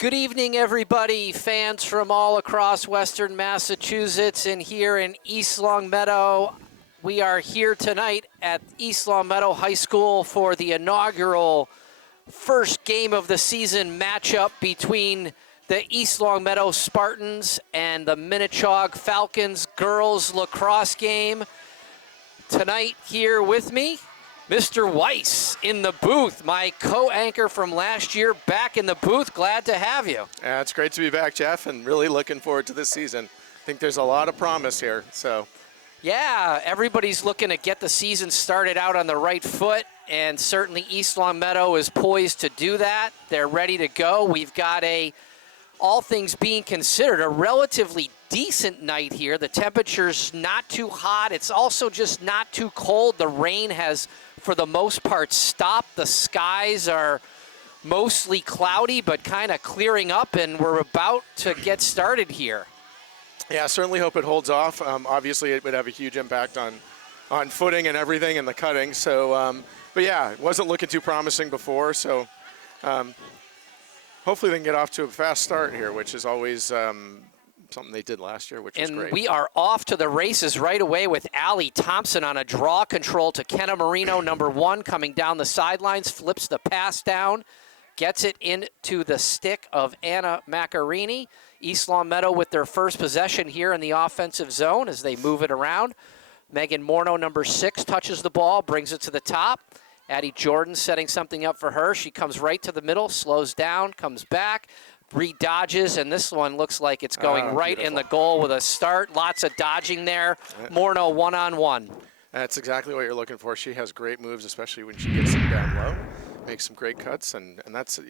Good evening, everybody, fans from all across Western Massachusetts and here in East Longmeadow. We are here tonight at East Longmeadow High School for the inaugural first game of the season matchup between the East Longmeadow Spartans and the Minnechaug Falcons girls lacrosse game. Tonight here with me, Mr. Weiss in the booth, my co-anchor from last year, back in the booth. Glad to have you. Yeah, it's great to be back, Jeff, and really looking forward to this season. I think there's a lot of promise here. So, yeah, everybody's looking to get the season started out on the right foot, and certainly East Longmeadow is poised to do that. They're ready to go. We've got all things being considered, a relatively decent night here. The temperature's not too hot. It's also just not too cold. The rain has, for the most part, stopped. The skies are mostly cloudy, but kind of clearing up, and we're about to get started here. yeah, certainly hope it holds off. Obviously, it would have a huge impact on footing and everything and the cutting. So, but yeah, it wasn't looking too promising before. So, hopefully they can get off to a fast start here, which is always something they did last year, which was great. And we are off to the races right away with Allie Thompson on a draw control to Kenna Marino, number 1, coming down the sidelines, flips the pass down, gets it into the stick of Anna Macarini. East Longmeadow with their first possession here in the offensive zone as they move it around. Megan Morneau, number 6, touches the ball, brings it to the top. Addie Jordan setting something up for her. She comes right to the middle, slows down, comes back, re-dodges, and this one looks like it's going right beautiful. in the goal with a start. Lots of dodging there. Morneau one-on-one. That's exactly what you're looking for. She has great moves, especially when she gets them down low. Makes some great cuts, and that's,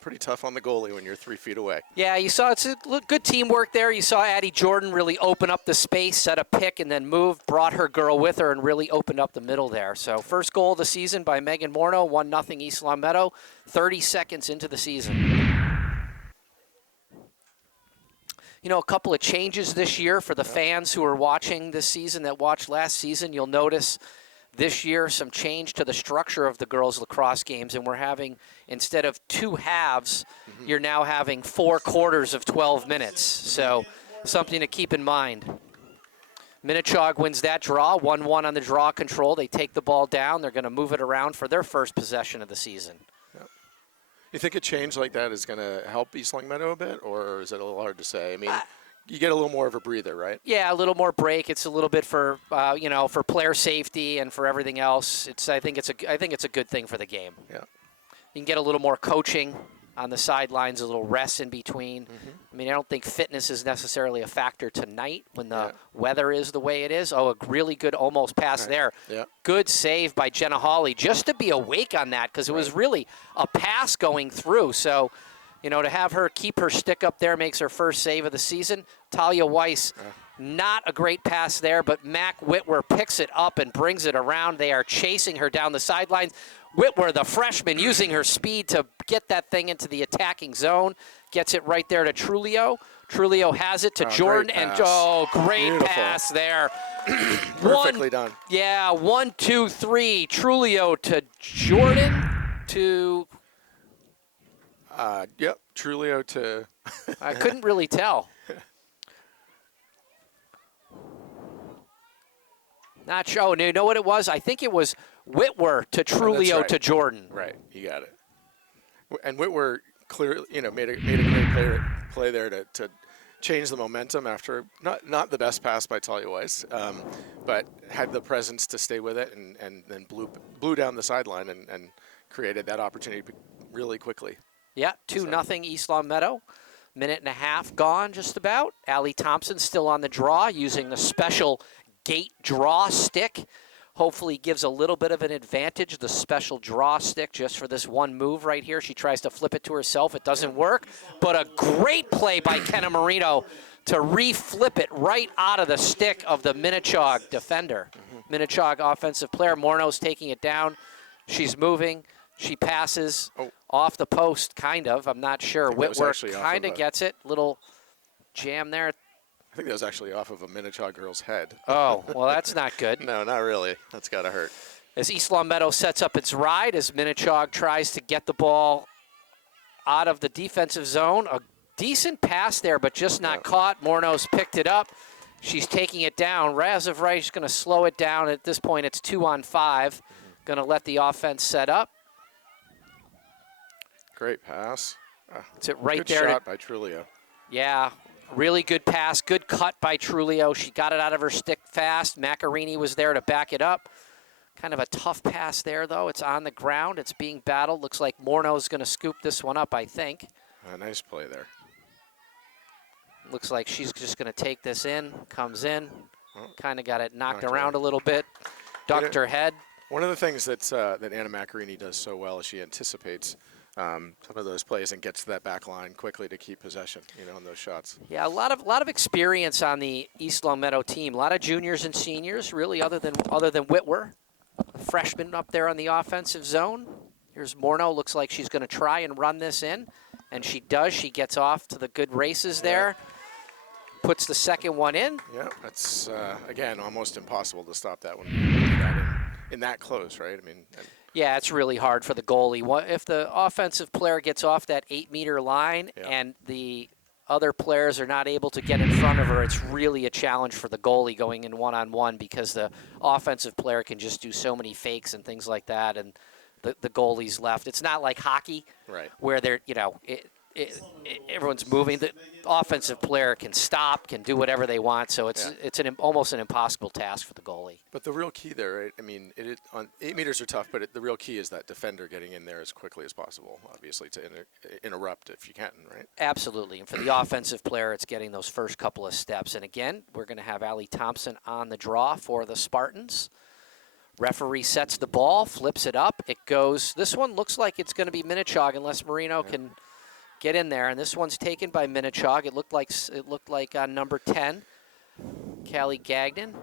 pretty tough on the goalie when you're 3 feet away. Yeah, you saw it's a good teamwork there. You saw Addie Jordan really open up the space, set a pick, and then moved, brought her girl with her, and really opened up the middle there. So first goal of the season by Megan Morneau, 1-0 East Longmeadow, 30 seconds into the season. A couple of changes this year for the fans who are watching this season that watched last season. You'll notice this year some change to the structure of the girls' lacrosse games, and we're having, instead of 2 halves, you're now having 4 quarters of 12 minutes. So something to keep in mind. Minnechaug wins that draw, 1-1 on the draw control. They take the ball down. They're going to move it around for their first possession of the season. You think a change like that is going to help East Longmeadow a bit, or is it a little hard to say? I mean, you get a little more of a breather, right? Yeah, a little more break. It's a little bit for for player safety and for everything else. I think it's a good thing for the game. Yeah. You can get a little more coaching on the sidelines, a little rest in between. I mean, I don't think fitness is necessarily a factor tonight when the weather is the way it is. Oh, a really good almost pass there. Yeah. Good save by Jenna Hawley just to be awake on that, because it was really a pass going through. So, to have her keep her stick up there makes her first save of the season. Talia Weiss, not a great pass there, but Mac Whitwer picks it up and brings it around. They are chasing her down the sidelines. Whitwer, the freshman, using her speed to get that thing into the attacking zone. Gets it right there to Trulio. Trulio has it to Jordan. Great Beautiful. pass there. Perfectly done. Yeah, 1, 2, 3. Trulio to Jordan to... Yep, Trulio to... I couldn't really tell. Not sure. Oh, you know what it was? I think it was Whitwer to Trulio to Jordan. Right, you got it. And Whitwer clearly, made a great play there to change the momentum after not the best pass by Talia Weiss, but had the presence to stay with it and then blew down the sideline and created that opportunity really quickly. Yeah, 2-0 East Longmeadow. Minute and a half gone just about. Allie Thompson still on the draw using the special gate draw stick. Hopefully gives a little bit of an advantage, the special draw stick, just for this one move right here. She tries to flip it to herself. It doesn't work, but a great play by Kenna Marino to re-flip it right out of the stick of the Minnechaug defender. Minnechaug offensive player. Morneau's taking it down. She's moving. She passes off the post, kind of. I'm not sure. Whitwer kind of gets it. Little jam there. I think that was actually off of a Minnechaug girl's head. Oh, well, that's not good. No, not really. That's got to hurt. As East Longmeadow sets up its ride, as Minnechaug tries to get the ball out of the defensive zone. A decent pass there, but just not caught. Mornow's picked it up. She's taking it down. As of right, she's going to slow it down. At this point, it's 2-on-5. Going to let the offense set up. Great pass. It's it right good there. Shot by Trulio. Yeah, really good pass. Good cut by Trulio. She got it out of her stick fast. Macarini was there to back it up. Kind of a tough pass there, though. It's on the ground. It's being battled. Looks like Morneau's going to scoop this one up, I think. Nice play there. Looks like she's just going to take this in. Comes in. Oh, Kind of got it knocked knocked around around. a little bit. Ducked her head. One of the things that Anna Macarini does so well is she anticipates some of those plays and gets to that back line quickly to keep possession, on those shots. Yeah, a lot of experience on the East Long Meadow team. A lot of juniors and seniors, really, other than Whitwer. A freshman up there on the offensive zone. Here's Morneau. Looks like she's going to try and run this in, and she does. She gets off to the good races there. Puts the second one in. Yeah, that's, again, almost impossible to stop that one in that close, right? I mean, Yeah, it's really hard for the goalie. If the offensive player gets off that 8-meter line and the other players are not able to get in front of her, it's really a challenge for the goalie going in one-on-one because the offensive player can just do so many fakes and things like that, and the goalie's left. It's not like hockey where they're, everyone's moving. The offensive player can stop, can do whatever they want, so it's almost an impossible task for the goalie. But the real key there, right? I mean, on 8 meters are tough, but the real key is that defender getting in there as quickly as possible, obviously, to interrupt if you can, right? Absolutely, and for the offensive player, it's getting those first couple of steps. And again, we're going to have Allie Thompson on the draw for the Spartans. Referee sets the ball, flips it up. It goes. This one looks like it's going to be Minnechaug unless Marino can get in there. And this one's taken by Minnechaug. It looked like number 10, Callie Gagnon.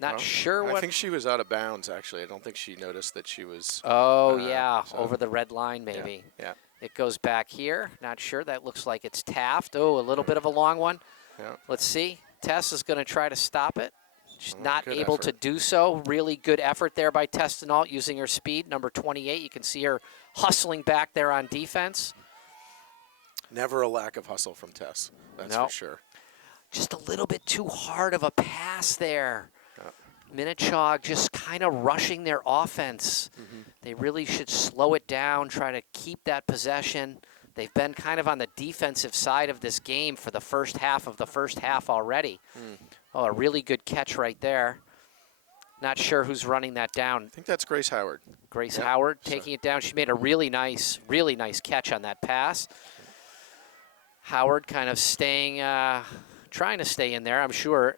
Not sure what. I think she was out of bounds, actually. I don't think she noticed that she was. Oh, over the red line, maybe. Yeah. It goes back here. Not sure. That looks like it's Taft. Oh, a little bit of a long one. Yeah. Let's see. Tess is going to try to stop it. She's not able to effort. do so. Really good effort there by Testinault using her speed. Number 28, you can see her hustling back there on defense. Never a lack of hustle from Tess. That's for sure. Just a little bit too hard of a pass there. Minnechaug just kind of rushing their offense. They really should slow it down, try to keep that possession. They've been kind of on the defensive side of this game for the first half of the first half already. Oh, a really good catch right there. Not sure who's running that down. I think that's Grace Howard. Grace Howard taking it down. She made a really nice catch on that pass. Howard kind of staying, trying to stay in there, I'm sure.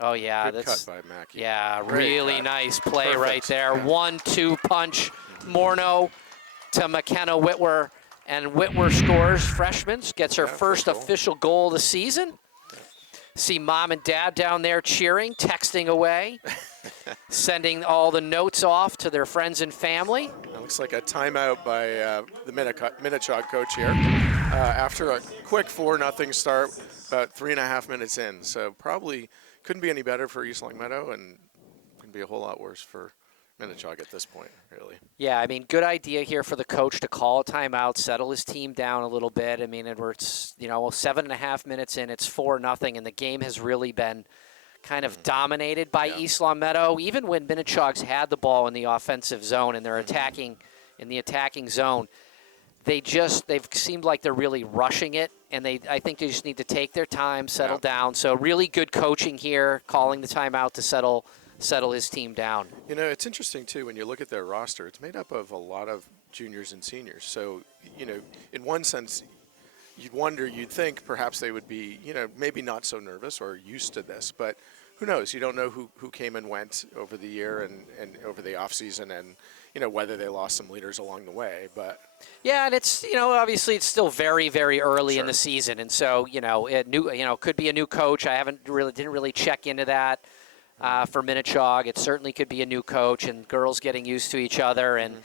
Oh, yeah. Good cut by Mackey. Yeah, Great really cut. nice play Perfect. right there. 1-2 punch. Morneau to McKenna Whitwer. And Whitwer scores. Freshman gets her first official goal of the season. See mom and dad down there cheering, texting away, sending all the notes off to their friends and family. That looks like a timeout by the Minnechaug coach here after a quick 4-0 start, about 3.5 minutes in. So probably couldn't be any better for East Long Meadow and couldn't be a whole lot worse for Minnechaug at this point, really. Yeah, I mean, good idea here for the coach to call a timeout, settle his team down a little bit. I mean, it's 7.5 minutes in, it's 4-0, and the game has really been kind of dominated by East Long Meadow. Even when Minnechaug's had the ball in the offensive zone and they're attacking in the attacking zone, they've seemed like they're really rushing it, and I think they just need to take their time, settle down. So really good coaching here, calling the timeout to settle his team down. It's interesting, too, when you look at their roster, it's made up of a lot of juniors and seniors. So, in one sense, you'd think perhaps they would be, maybe not so nervous or used to this, but who knows? You don't know who came and went over the year and over the offseason and, whether they lost some leaders along the way. But yeah, and it's, obviously it's still very, very early in the season. And so, could be a new coach. I didn't really check into that. For Minnechaug, it certainly could be a new coach and girls getting used to each other. And,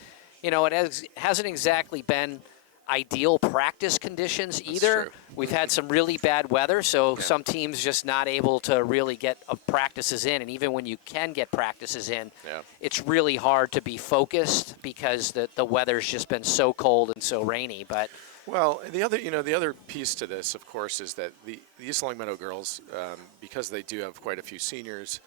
it hasn't exactly been ideal practice conditions either. True. We've had some really bad weather, so some teams just not able to really get practices in. And even when you can get practices in, it's really hard to be focused because the weather's just been so cold and so rainy. But Well, the other piece to this, of course, is that the East Long Meadow girls, because they do have quite a few seniors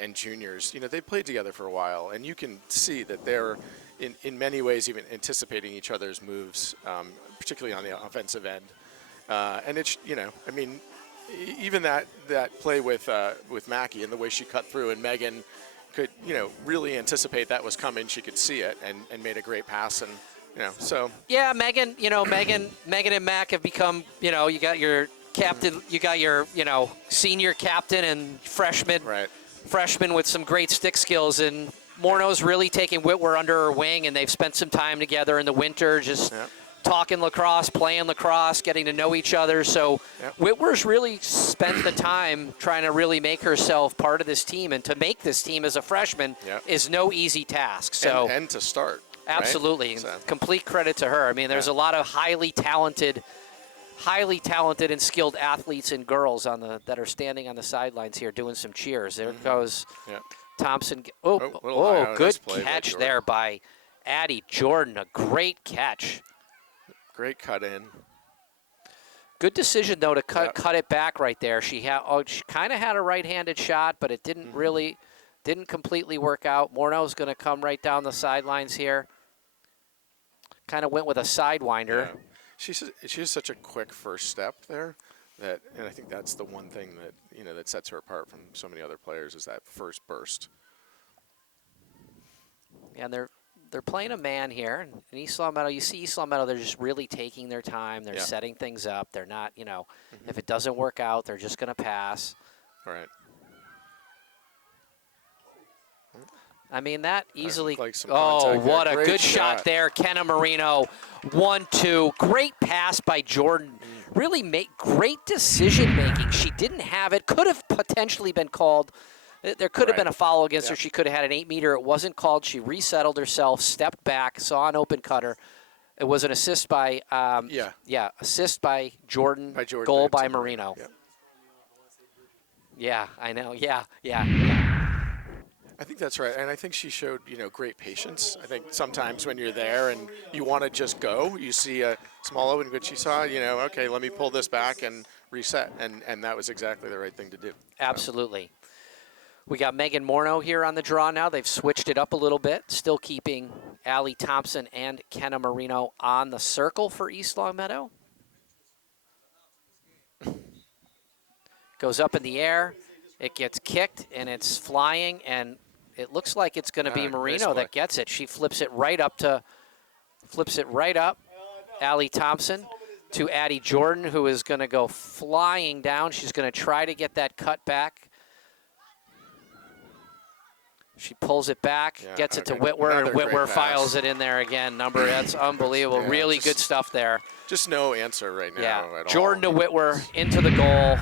and juniors, they played together for a while, and you can see that they're in many ways even anticipating each other's moves, particularly on the offensive end. And it's, I mean, even that play with Mackie and the way she cut through, and Megan could, really anticipate that was coming. She could see it and made a great pass. And, so. Yeah, Megan, Megan and Mac have become, you got your captain, you got your, senior captain and freshman. Right. Freshman with some great stick skills, and Morneau's really taken Whitwer under her wing, and they've spent some time together in the winter just talking lacrosse, playing lacrosse, getting to know each other. So Whitwer's really spent the time trying to really make herself part of this team, and to make this team as a freshman is no easy task. So and to start. Absolutely. Right? So. Complete credit to her. I mean, there's a lot of highly talented and skilled athletes and girls that are standing on the sidelines here doing some cheers. There goes Thompson. Good catch there by Addie Jordan. A great catch. Great cut in. Good decision though to cut it back right there. She kind of had a right-handed shot, but it didn't completely work out. Morneau's going to come right down the sidelines here. Kind of went with a sidewinder. Yeah. She has such a quick first step there, and I think that's the one thing that that sets her apart from so many other players, is that first burst. And they're playing a man here in East Long Meadow. You see East Long Meadow, they're just really taking their time. They're setting things up. They're not, if it doesn't work out, they're just going to pass. Right. I mean, that easily. Like some what a good shot there. Kenna Marino, 1-2. Great pass by Jordan. Really great decision making. She didn't have it. Could have potentially been called. There could have been a foul against her. She could have had an 8-meter. It wasn't called. She resettled herself, stepped back, saw an open cutter. It was an assist by assist by Jordan. Goal by Marino. Yeah, I know. Yeah. I think that's right, and I think she showed, great patience. I think sometimes when you're there and you want to just go, you see a small open, but she saw, okay, let me pull this back and reset, and that was exactly the right thing to do. Absolutely. We got Megan Morneau here on the draw now. They've switched it up a little bit, still keeping Allie Thompson and Kenna Marino on the circle for East Long Meadow. Goes up in the air. It gets kicked, and it's flying, and it looks like it's going to be Marino that gets it. She flips it right up. Allie Thompson to Addie Jordan, who is going to go flying down. She's going to try to get that cut back. She pulls it back, gets it to Whitwer, and Whitwer files it in there again. That's unbelievable. Really good stuff there. Just no answer right now at all. Jordan to Whitwer, into the goal.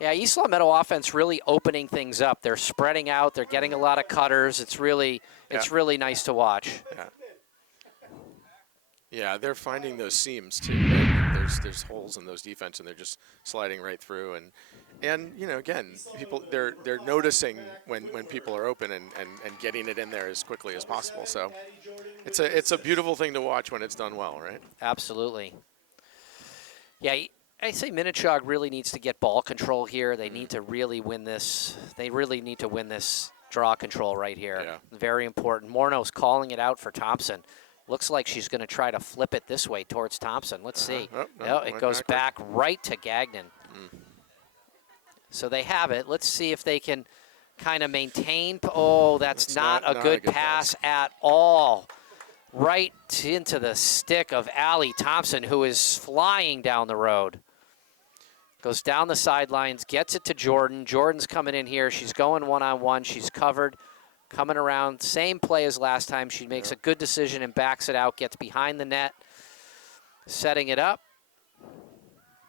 Yeah, East Long Meadow offense really opening things up. They're spreading out. They're getting a lot of cutters. It's really nice to watch. Yeah, they're finding those seams too. Right? There's holes in those defense, and they're just sliding right through. And again, people they're noticing when people are open and getting it in there as quickly as possible. So it's a beautiful thing to watch when it's done well, right? Absolutely. Yeah. I say Minnechaug really needs to get ball control here. They need to really win this. They really need to win this draw control right here. Yeah. Very important. Morneau's calling it out for Thompson. Looks like she's going to try to flip it this way towards Thompson. Let's see. It goes back right to Gagnon. So they have it. Let's see if they can kind of maintain. Oh, that's not a good pass at all. Right into the stick of Allie Thompson, who is flying down the road. Goes down the sidelines, gets it to Jordan. Jordan's coming in here. She's going one-on-one. She's covered, coming around. Same play as last time. She makes a good decision and backs it out, gets behind the net, setting it up.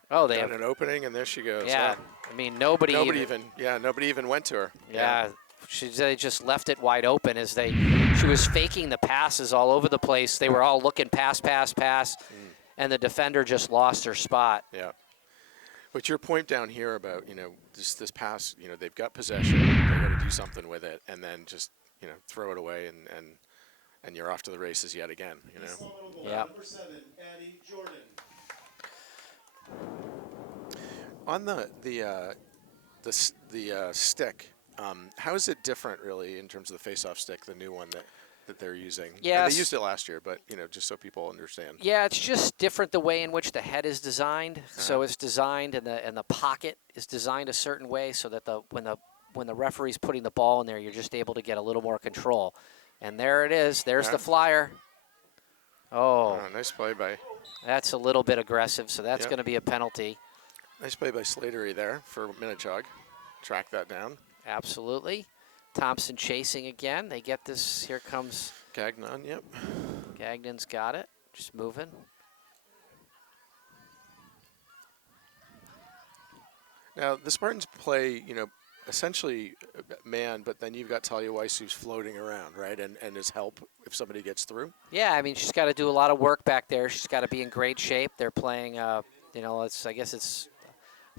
Oh, they have an opening, and there she goes. Yeah, I mean, nobody even went to her. Yeah. They just left it wide open as she was faking the passes all over the place. They were all looking pass, and the defender just lost her spot. Yeah. But your point down here about, this pass, they've got possession, they've got to do something with it, and then just, throw it away. And and you're off to the races yet again. You know. Yeah. On the stick, how is it different really in terms of the face-off stick, the new one that they're using? And Yes. they used it last year, but you know, just so people understand. Yeah, it's just different the way in which the head is designed. So it's designed, and the pocket is designed a certain way so that when the referee's putting the ball in there, you're just able to get a little more control. And there it is. There's the flyer. Oh, Nice play by. that's a little bit aggressive, so that's Yep. going to be a penalty. Nice play by Slatery there for Minnechaug. Track that down. Absolutely. Thompson chasing again. They get this. Here comes Gagnon, yep. Gagnon's got it. Just moving. Now, the Spartans play, you know, essentially man, but then you've got Talia Weiss who's floating around, right, and is help if somebody gets through. Yeah, I mean, she's got to do a lot of work back there. She's got to be in great shape. They're playing, you know, I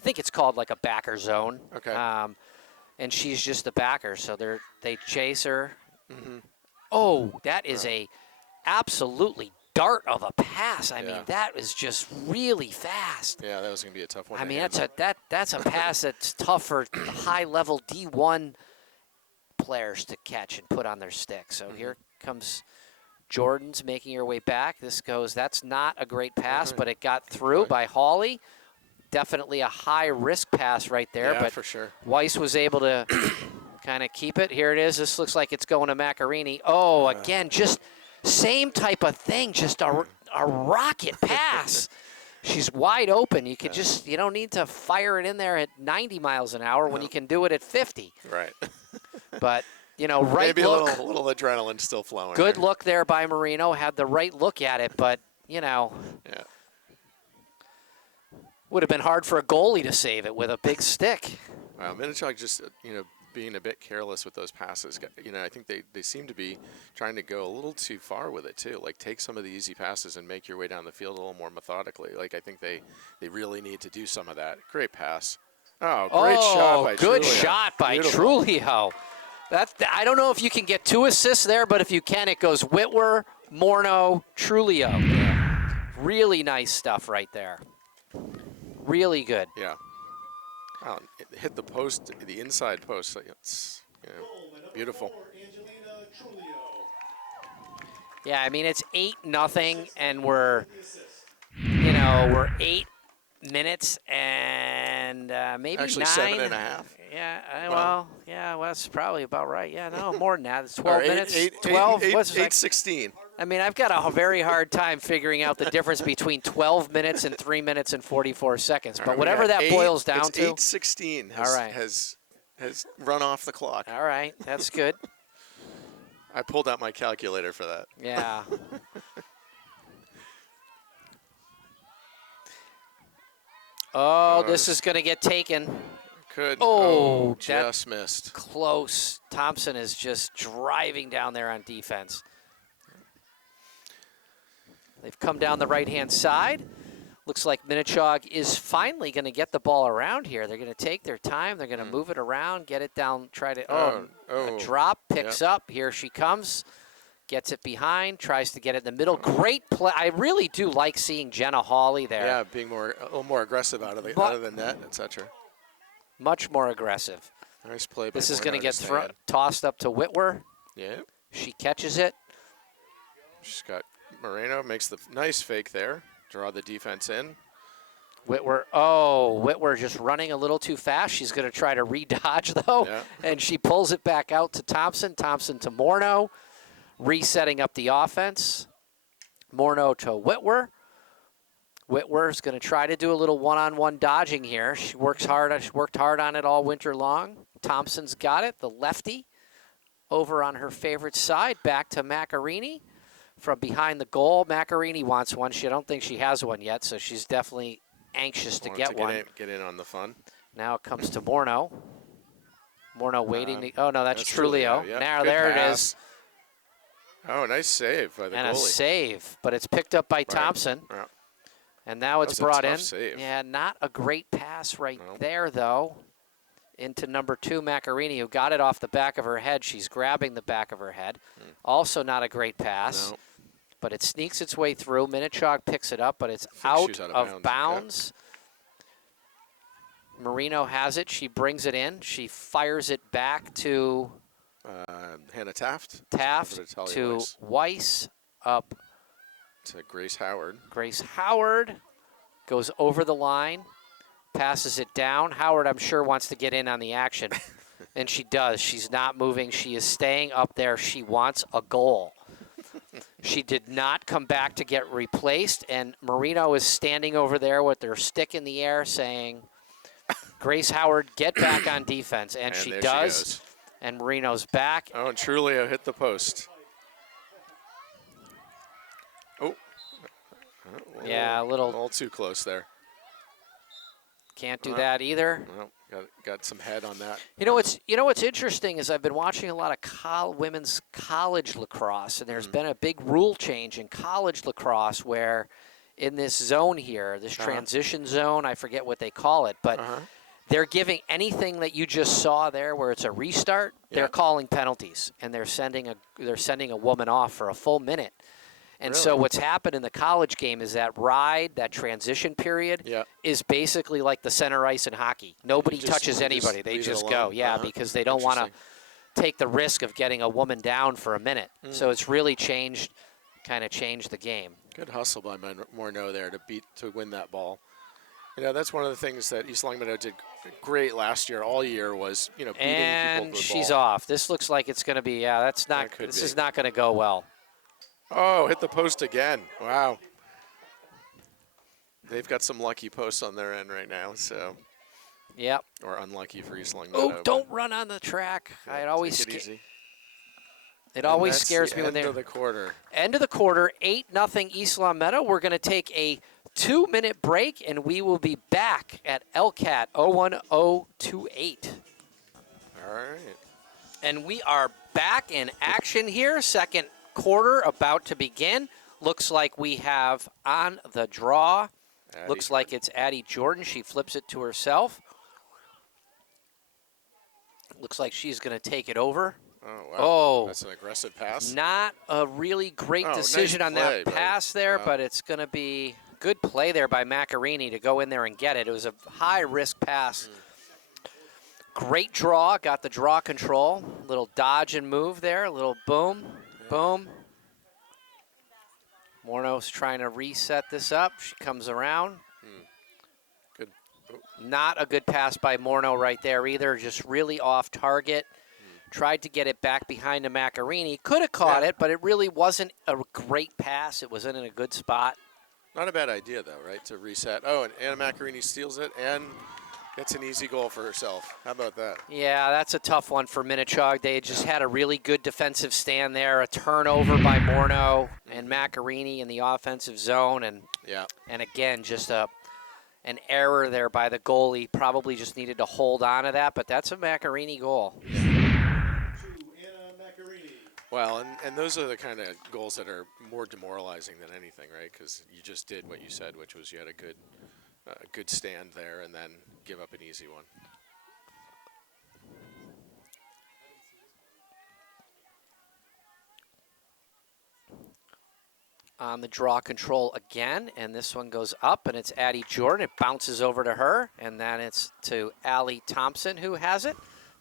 think it's called like a backer zone. Okay. And she's just the backer, so they chase her. Mm-hmm. Oh, that is a absolutely dart of a pass. I mean, Yeah. that was just really fast. Yeah, that was going to be a tough one. I to mean, handle. that's a pass that's tough for high-level D1 players to catch and put on their stick. So here comes Jordan's making her way back. That's not a great pass, but it got through by Hawley. Definitely a high-risk pass right there, Yeah, but for sure. Weiss was able to kind of keep it. Here it is. This looks like it's going to Macarini. Oh, again, just same type of thing, just a rocket pass. She's wide open. You could you don't need to fire it in there at 90 miles an hour when you can do it at 50. Right. But, you know, right Maybe look. a little adrenaline still flowing. Good there. look there by Marino. Had the right look at it, but, you know. Yeah. Would have been hard for a goalie to save it with a big stick. Wow, Minnechaug just, you know, being a bit careless with those passes. You know, I think they seem to be trying to go a little too far with it, too. Like, take some of the easy passes and make your way down the field a little more methodically. Like, I think they really need to do some of that. Great pass. Oh, great shot by good Trulio. shot by Beautiful. Trulio. I don't know if you can get 2 assists there, but if you can, it goes Whitwer, Morneau, Trulio. Yeah. Really nice stuff right there. Really good. Yeah. Wow, it hit the post, the inside post. So it's, you know, beautiful. Yeah, I mean, it's 8-0, and we're 8 minutes and maybe Actually 9. 7.5. Yeah, Wow. well, that's probably about right. Yeah, no, more than that. It's 12 Or minutes. 12. What's it? 8:16. I mean, I've got a very hard time figuring out the difference between 12 minutes and 3 minutes and 44 seconds. But whatever that boils down to. 8:16 All right. has run off the clock. All right, that's good. I pulled out my calculator for that. Yeah. Oh, this is going to get taken. Oh, just missed. Close. Thompson is just driving down there on defense. They've come down the right-hand side. Looks like Minnechaug is finally going to get the ball around here. They're going to take their time. They're going to move it around, get it down, try to a drop, picks up. Here she comes, gets it behind, tries to get it in the middle. Great play. I really do like seeing Jenna Hawley there. Yeah, being a little more aggressive out of the net, etc. Much more aggressive. Nice play. This is going to get tossed up to Whitwer. Yeah. She catches it. She's got Moreno, makes the nice fake there. Draw the defense in. Whitwer just running a little too fast. She's going to try to redodge, though. Yeah. And she pulls it back out to Thompson. Thompson to Morneau. Resetting up the offense. Morneau to Whitwer. Whitwer's going to try to do a little one-on-one dodging here. She worked hard on it all winter long. Thompson's got it, the lefty, over on her favorite side. Back to Macarini from behind the goal. Macarini wants one. I don't think she has one yet, so she's definitely anxious to get one. Get in on the fun. Now it comes to Morneau. Morneau waiting. Oh, no, that's Trulio. Yep. Now Good there pass. it is. Oh, nice save by the And goalie. a save, but it's picked up by Thompson. Yeah. And now it's That was a brought tough in. save. Yeah, not a great pass No. there, though. into number 2, Macarini, who got it off the back of her head. She's grabbing the back of her head. Also not a great pass. No. But it sneaks its way through. Minnechaug picks it up, but it's I think out she's out of of bounds. Marino has it. She brings it in. She fires it back to Hannah Taft. Taft, to Weiss, up to Grace Howard. Grace Howard goes over the line, passes it down. Howard, I'm sure, wants to get in on the action, and she does. She's not moving. She is staying up there. She wants a goal. She did not come back to get replaced, and Marino is standing over there with her stick in the air saying, Grace Howard, get back on defense, and she does. And Marino's back. Oh, and Trulio hit the post. Oh. Yeah, a little too close there. Can't do that either. Well, got some head on that. You know what's interesting is I've been watching a lot of women's college lacrosse, and there's been a big rule change in college lacrosse where in this zone here, this transition zone, I forget what they call it, but they're giving anything that you just saw there where it's a restart, they're calling penalties, and they're sending a woman off for a full minute. And so what's happened in the college game is that that transition period, is basically like the center ice in hockey. Nobody touches anybody. They just go. Yeah, because they don't want to take the risk of getting a woman down for a minute. So it's really kind of changed the game. Good hustle by Morneau there to win that ball. You know, that's one of the things that East Longmeadow did great last year, all year, was, beating people with the ball. And she's off. This looks like it's going to be, this is not going to go well. Oh, hit the post again. Wow. They've got some lucky posts on their end right now, so. Yep. Or unlucky for East Longmeadow. Oh, don't run on the track. Yeah, it always scares me when they're end of the quarter. End of the quarter, 8-0 East Longmeadow. We're going to take a 2-minute break, and we will be back at LCAT 01028. All right. And we are back in action here. Second quarter about to begin. Looks like we have on the draw. Looks like it's Addie Jordan. She flips it to herself. Looks like she's going to take it over. Oh, wow. Oh, that's an aggressive pass. Not a really great decision nice on play, that pass there, but it's going to be good play there by Macarini to go in there and get it. It was a high-risk pass. Great draw. Got the draw control. Little dodge and move there. A little boom. Boom. Morneau's trying to reset this up. She comes around. Good. Not a good pass by Morneau right there either. Just really off target. Tried to get it back behind to Macarini. Could have caught it, but it really wasn't a great pass. It wasn't in a good spot. Not a bad idea, though, right, to reset. Oh, and Anna Macarini steals it and gets an easy goal for herself. How about that? Yeah, that's a tough one for Minnechaug. They just had a really good defensive stand there, a turnover by Morneau and Macarini in the offensive zone, and again, just an error there by the goalie. Probably just needed to hold on to that, but that's a Macarini goal. Well, and those are the kind of goals that are more demoralizing than anything, right? Because you just did what you said, which was you had a good stand there and then give up an easy one. On the draw control again, and this one goes up, and it's Addie Jordan. It bounces over to her, and then it's to Allie Thompson who has it.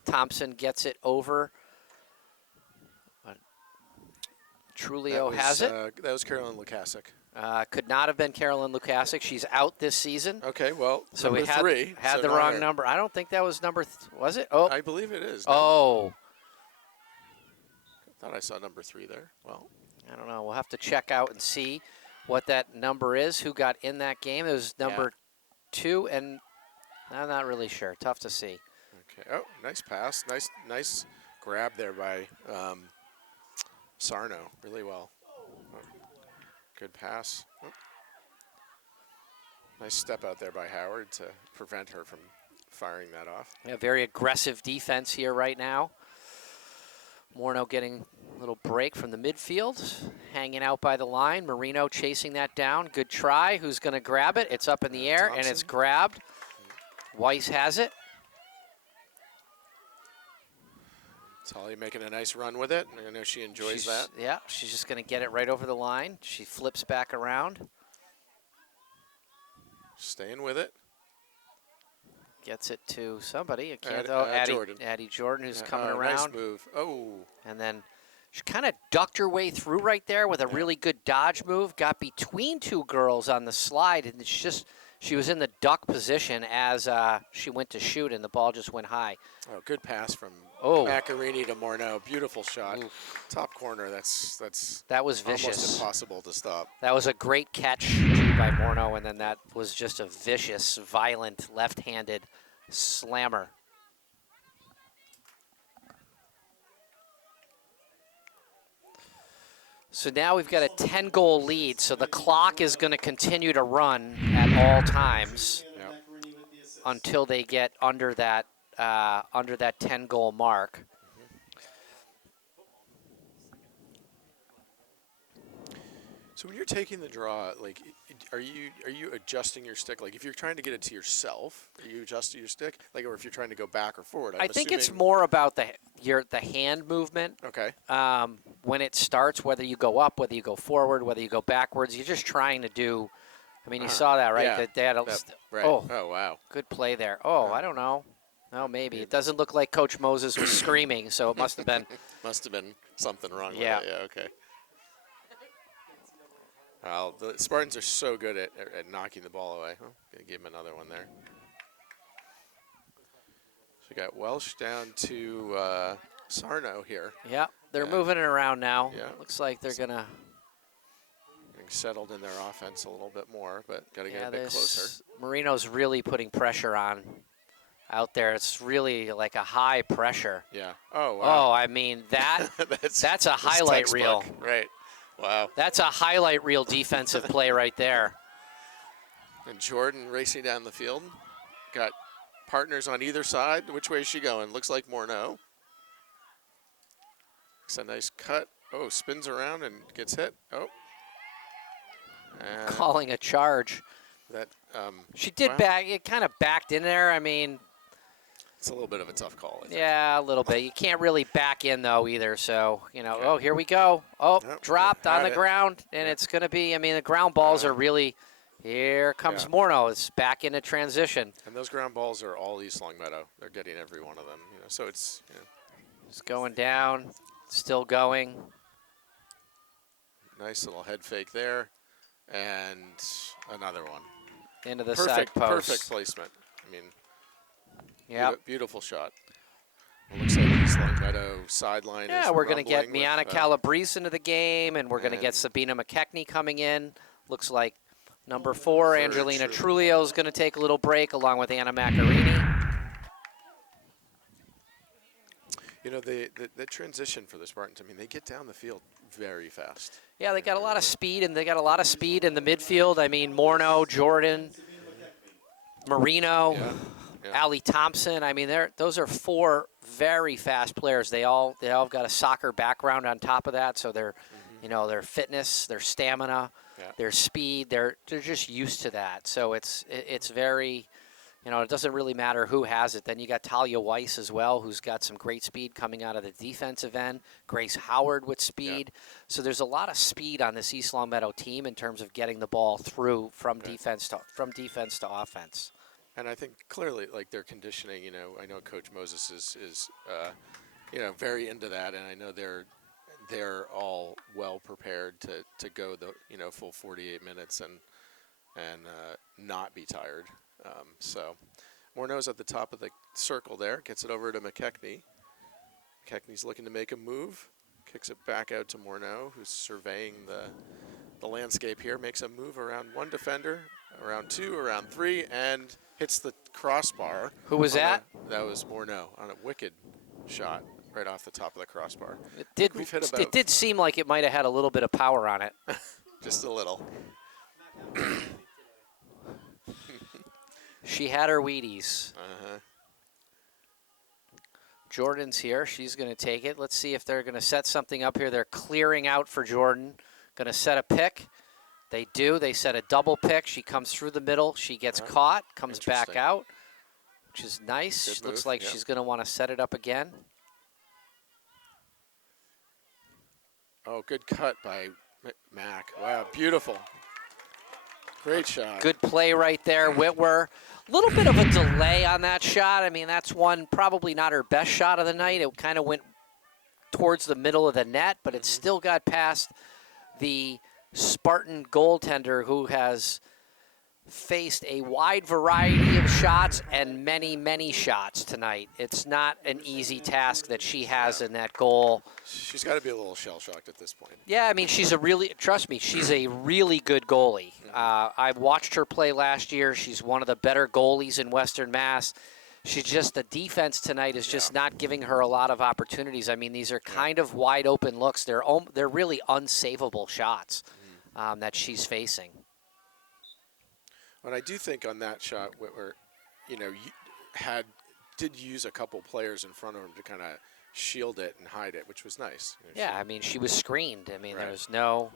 Thompson gets it over. Trulio has it. That was Carolyn Lukasik. Could not have been Carolyn Lukasik. She's out this season. Okay, well, so number we had, three. Had the wrong number. I don't think that was number, was it? Oh, I believe it is. Oh. I thought I saw number 3 there. Well, I don't know. We'll have to check out and see what that number is, who got in that game. It was number 2, and I'm not really sure. Tough to see. Okay. Oh, nice pass. Nice grab there by Sarno. Really well. Oh, good pass. Oh. Nice step out there by Howard to prevent her from firing that off. Yeah, very aggressive defense here right now. Morneau getting a little break from the midfield, hanging out by the line. Marino chasing that down. Good try. Who's going to grab it? It's up in the air, and it's grabbed. Weiss has it. Polly making a nice run with it. I know she enjoys that. Yeah, she's just going to get it right over the line. She flips back around. Staying with it. Gets it to somebody. Jordan. Addie Jordan, who's coming Nice around. move. Oh. And then she kind of ducked her way through right there with a really good dodge move. Got between two girls on the slide, and she was in the duck position as she went to shoot, and the ball just went high. Oh, good pass from Macarini to Morneau. Beautiful shot. Oof. Top corner. That was vicious. Almost impossible to stop. That was a great catch by Morneau, and then that was just a vicious, violent, left-handed slammer. So now we've got a 10-goal lead, so the clock is going to continue to run at all times until they get under that 10-goal mark. So when you're taking the draw, like, are you adjusting your stick? Like, if you're trying to get it to yourself, are you adjusting your stick? Like, or if you're trying to go back or forward? I think it's more about the hand movement. Okay. When it starts, whether you go up, whether you go forward, whether you go backwards, you're just trying to do. I mean, you saw that, right? Yeah. They had Right. Oh, wow. good play there. Oh, I don't know. No, maybe. It doesn't look like Coach Moses was screaming, so it must have been. Must have been something wrong with Yeah. it. Yeah, okay. The Spartans are so good at knocking the ball away. Oh, gonna give him another one there. So we got Welsh down to Sarno here. Yeah, they're moving it around now. Yeah. Looks like they're going to. Getting settled in their offense a little bit more, but got to get a bit closer. Marino's really putting pressure on out there. It's really like a high pressure. Yeah. Oh, wow. Oh, I mean, that's a highlight reel. Right. Wow. That's a highlight reel defensive play right there. And Jordan racing down the field. Got partners on either side. Which way is she going? Looks like Morneau. It's a nice cut. Oh, spins around and gets hit. Oh. And calling a charge. That she did back. It kind of backed in there. I mean, it's a little bit of a tough call. I think. Yeah, a little bit. You can't really back in though either. So oh, here we go. Oh, dropped on the ground, and it's going to be. I mean, the ground balls are really. Here comes Morneau. It's back into transition. And those ground balls are all East Longmeadow. They're getting every one of them. So it's. It's going down. Still going. Nice little head fake there. And another one. Into the side post. Perfect placement. I mean, beautiful shot. It looks like East Longmeadow sideline. Yeah, we're going to get Miana Calabrese into the game, and we're going to get Sabina McKechnie coming in. Looks like number 4, Angelina Trulio, is going to take a little break, along with Anna Macarini. The transition for the Spartans, I mean, they get down the field very fast. Yeah, they got a lot of speed, and they got a lot of speed in the midfield. I mean, Morneau, Jordan, Marino, Allie Thompson. I mean, those are 4 very fast players. They all got a soccer background on top of that, so their their fitness, their stamina, their speed, they're just used to that. So it's very. It doesn't really matter who has it. Then you got Talia Weiss as well, who's got some great speed coming out of the defensive end. Grace Howard with speed. So there's a lot of speed on this East Longmeadow team in terms of getting the ball through from defense to offense. And I think clearly, like, their conditioning. I know Coach Moses is very into that, and I know they're all well prepared to go the full 48 minutes and not be tired. So Morneau's at the top of the circle there, gets it over to McKechnie. McKechnie's looking to make a move, kicks it back out to Morneau, who's surveying the landscape here, makes a move around 1 defender, around 2, around 3, and hits the crossbar. Who was that? That was Morneau on a wicked shot right off the top of the crossbar. It did seem like it might have had a little bit of power on it. Just a little. She had her Wheaties. Jordan's here. She's going to take it. Let's see if they're going to set something up here. They're clearing out for Jordan. Going to set a pick. They do. They set a double pick. She comes through the middle. She gets caught, comes back out, which is nice. Looks like she's going to want to set it up again. Oh, good cut by Mac. Wow, beautiful. Great shot. Good play right there, Whitwer. A little bit of a delay on that shot. I mean, that's one probably not her best shot of the night. It kind of went towards the middle of the net, but it still got past the Spartan goaltender, who has faced a wide variety of shots and many, many shots tonight. It's not an easy task that she has in that goal. She's got to be a little shell-shocked at this point. Yeah, I mean, trust me, she's a really good goalie. I've watched her play last year. She's one of the better goalies in Western Mass. She's just, the defense tonight is just not giving her a lot of opportunities. I mean, these are kind of wide open looks. They're really unsavable shots that she's facing. And I do think on that shot, Whitwer, did use a couple players in front of him to kind of shield it and hide it, which was nice. Yeah, I mean, she was screened. I mean, there was no...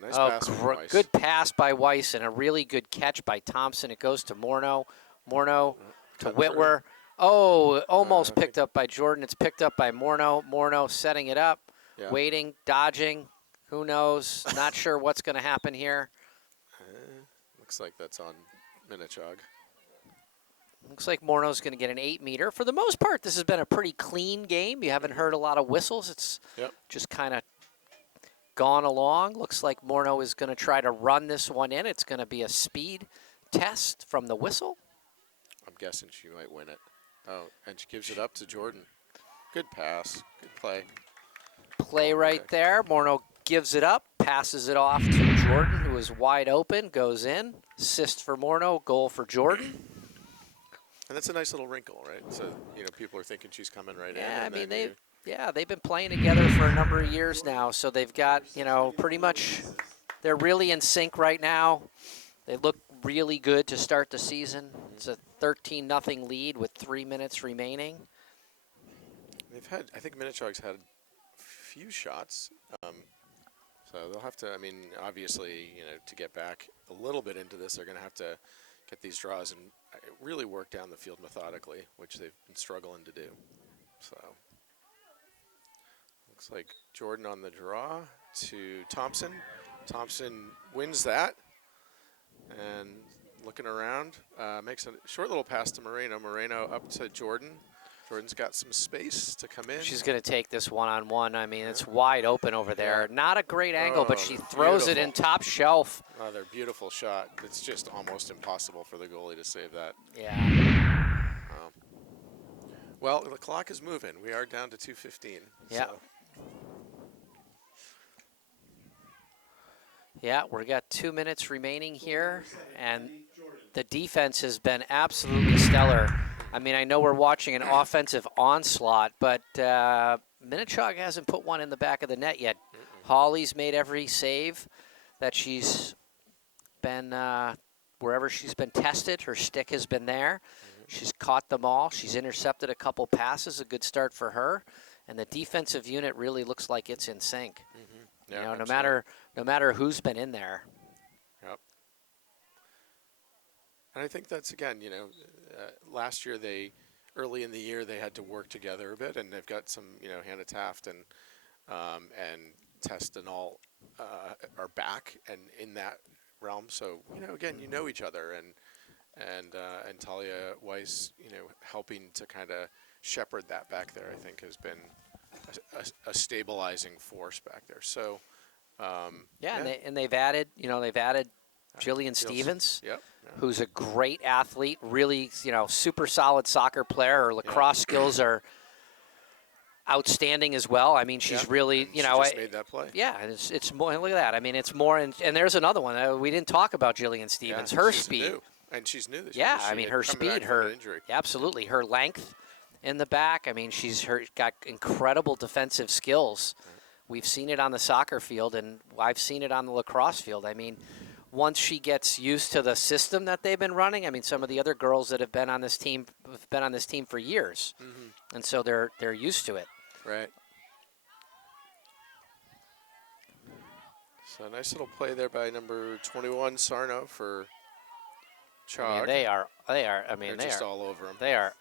nice pass from Weiss. Good pass by Weiss and a really good catch by Thompson. It goes to Morneau. Morneau to Whitwer. Oh, almost picked up by Jordan. It's picked up by Morneau. Morneau setting it up, waiting, dodging. Who knows? Not sure what's going to happen here. Looks like that's on Minnechaug. Looks like Morneau's going to get an 8-meter. For the most part, this has been a pretty clean game. You haven't heard a lot of whistles. It's just kind of gone along. Looks like Morneau is going to try to run this one in. It's going to be a speed test from the whistle. I'm guessing she might win it. Oh, and she gives it up to Jordan. Good pass. Good play. Play right there. Morneau gives it up, passes it off to Jordan, who is wide open, goes in. Assist for Morneau, goal for Jordan. And that's a nice little wrinkle, right? So, people are thinking she's coming right in. Yeah, I mean, they've been playing together for a number of years now, so they've got, pretty much, they're really in sync right now. They look really good to start the season. It's a 13-0 lead with 3 minutes remaining. I think Minnechaug's had a few shots. So they'll have to, obviously, to get back a little bit into this, they're going to have to get these draws and really work down the field methodically, which they've been struggling to do. So looks like Jordan on the draw to Thompson. Thompson wins that. And looking around, makes a short little pass to Moreno. Moreno up to Jordan. Jordan's got some space to come in. She's going to take this one-on-one. I mean, it's wide open over there. Not a great angle, but she throws it in top shelf. Another beautiful shot. It's just almost impossible for the goalie to save that. Yeah. Well, the clock is moving. We are down to 2:15. Yeah. So. Yeah, we've got 2 minutes remaining here, and the defense has been absolutely stellar. I mean, I know we're watching an offensive onslaught, but Minnechaug hasn't put one in the back of the net yet. Holly's made every save that she's been, wherever she's been tested, her stick has been there. She's caught them all. She's intercepted a couple passes, a good start for her. And the defensive unit really looks like it's in sync. Yeah, no matter who's been in there. Yep. And I think that's, again, last year early in the year they had to work together a bit, and they've got some, Hannah Taft and Test and all are back and in that realm. So, again, each other, and Talia Weiss, helping to kind of shepherd that back there, I think has been a stabilizing force back there. So, and they've added, Jillian Stevens, Yep. who's a great athlete, really, super solid soccer player. Her lacrosse skills are outstanding as well. I mean, she's really, she just made that play. Yeah, and it's more. Look at that. I mean, it's more. And there's another one. We didn't talk about Jillian Stevens. Her speed. And she's new this year. Yeah, I mean, her speed, absolutely, her length in the back. I mean, she's got incredible defensive skills. We've seen it on the soccer field, and I've seen it on the lacrosse field. I mean, once she gets used to the system that they've been running, I mean, some of the other girls that have been on this team for years, and so they're used to it. Right. So a nice little play there by number 21 Sarno for Chaug. I mean, they are. They're just all over them. They are.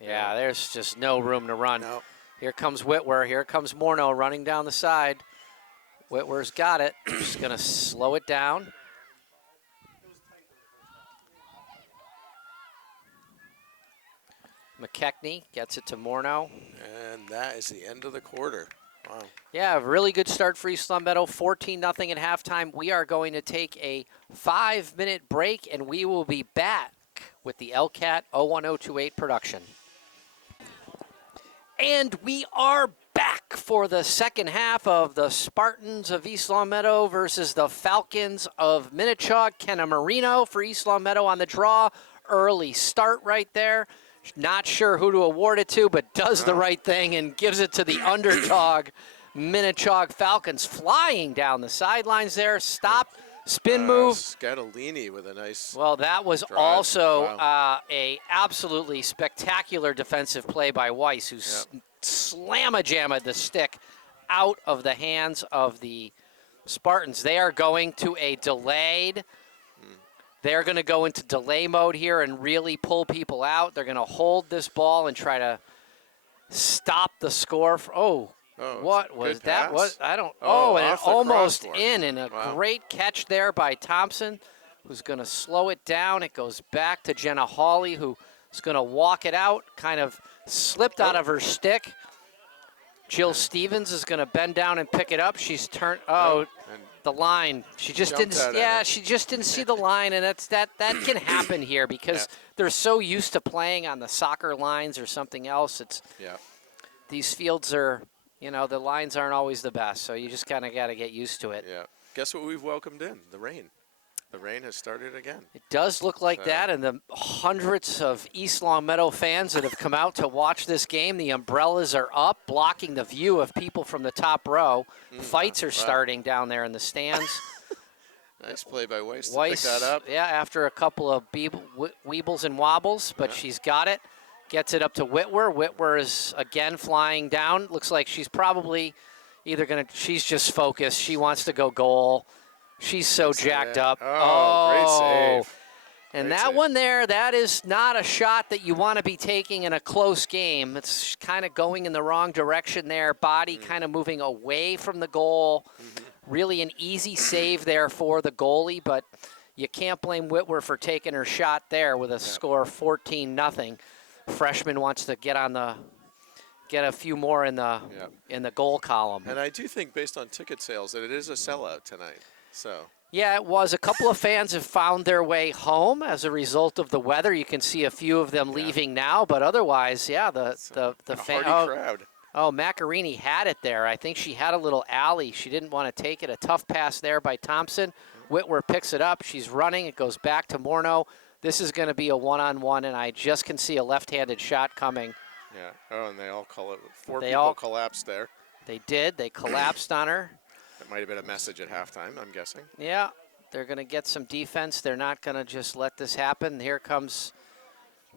Yeah, there's just no room to run. No. Here comes Whitwer. Here comes Morneau running down the side. Whitwer's got it. Just going to slow it down. McKechnie gets it to Morneau. And that is the end of the quarter. Wow. Yeah, a really good start for East Long Meadow. 14-0 at halftime. We are going to take a 5-minute break, and we will be back with the LCAT 01028 production. And we are back for the second half of the Spartans of East Long Meadow versus the Falcons of Minnechaug. Kenna Marino for East Long Meadow on the draw. Early start right there. Not sure who to award it to, but does the right thing and gives it to the underdog Minnechaug Falcons. Flying down the sidelines there. Stop, spin move. Scatolini with a nice. Well, that was drive. also Wow. a absolutely spectacular defensive play by Weiss, who slam-a-jammed the stick out of the hands of the Spartans. They are going to a delayed. They're going to go into delay mode here and really pull people out. They're going to hold this ball and try to stop the score. What was that? Was I don't. And it almost in, and a great catch there by Thompson, who's going to slow it down. It goes back to Jenna Hawley, who is going to walk it out. Kind of slipped out of her stick. Jill Stevens is going to bend down and pick it up. She's turned. The line. She just didn't. Yeah, she just didn't see the line, and that can happen here because they're so used to playing on the soccer lines or something else. These fields are, the lines aren't always the best, so you just kind of got to get used to it. Yeah. Guess what we've welcomed in? The rain. The rain has started again. It does look like that, and the hundreds of East Long Meadow fans that have come out to watch this game, the umbrellas are up, blocking the view of people from the top row. Fights are starting down there in the stands. Nice play by Weiss to pick that up. Yeah, after a couple of weebles and wobbles, but she's got it. Gets it up to Whitwer. Whitwer is again flying down. Looks like she's probably she's just focused. She wants to go goal. She's so jacked up. Great save. And that one there, that is not a shot that you want to be taking in a close game. It's kind of going in the wrong direction there. Body kind of moving away from the goal. Really an easy save there for the goalie, but you can't blame Whitwer for taking her shot there with a score 14-0. Freshman wants to get a few more in the goal column. And I do think, based on ticket sales, that it is a sellout tonight. So. Yeah, it was. A couple of fans have found their way home as a result of the weather. You can see a few of them leaving now, but otherwise, the fan. Crowd. Macarini had it there. I think she had a little alley. She didn't want to take it. A tough pass there by Thompson. Whitwer picks it up. She's running. It goes back to Morneau. This is going to be a one-on-one, and I just can see a left-handed shot coming. Yeah. And they all call it. Four people collapsed there. They did. They collapsed on her. That might have been a message at halftime, I'm guessing. Yeah, they're going to get some defense. They're not going to just let this happen. Here comes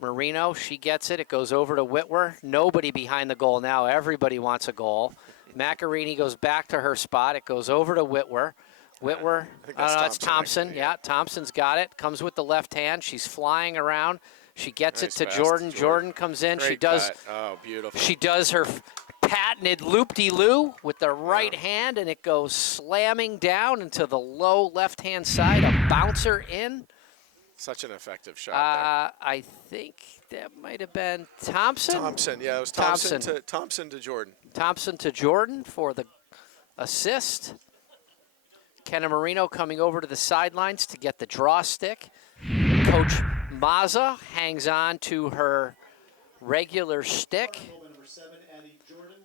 Marino. She gets it. It goes over to Whitwer. Nobody behind the goal now. Everybody wants a goal. Macarini goes back to her spot. It goes over to Whitwer. Whitwer, it's Thompson. Yeah, Thompson's got it. Comes with the left hand. She's flying around. She gets it to Jordan. Jordan comes in. Great she does. Cut. Oh, beautiful. She does her patented loop-de-loo with the right hand, and it goes slamming down into the low left-hand side. A bouncer in. Such an effective shot there. I think that might have been Thompson. Thompson, yeah, it was Thompson to Jordan. Thompson to Jordan for the assist. Kenna Marino coming over to the sidelines to get the draw stick. Coach Mazza hangs on to her regular stick.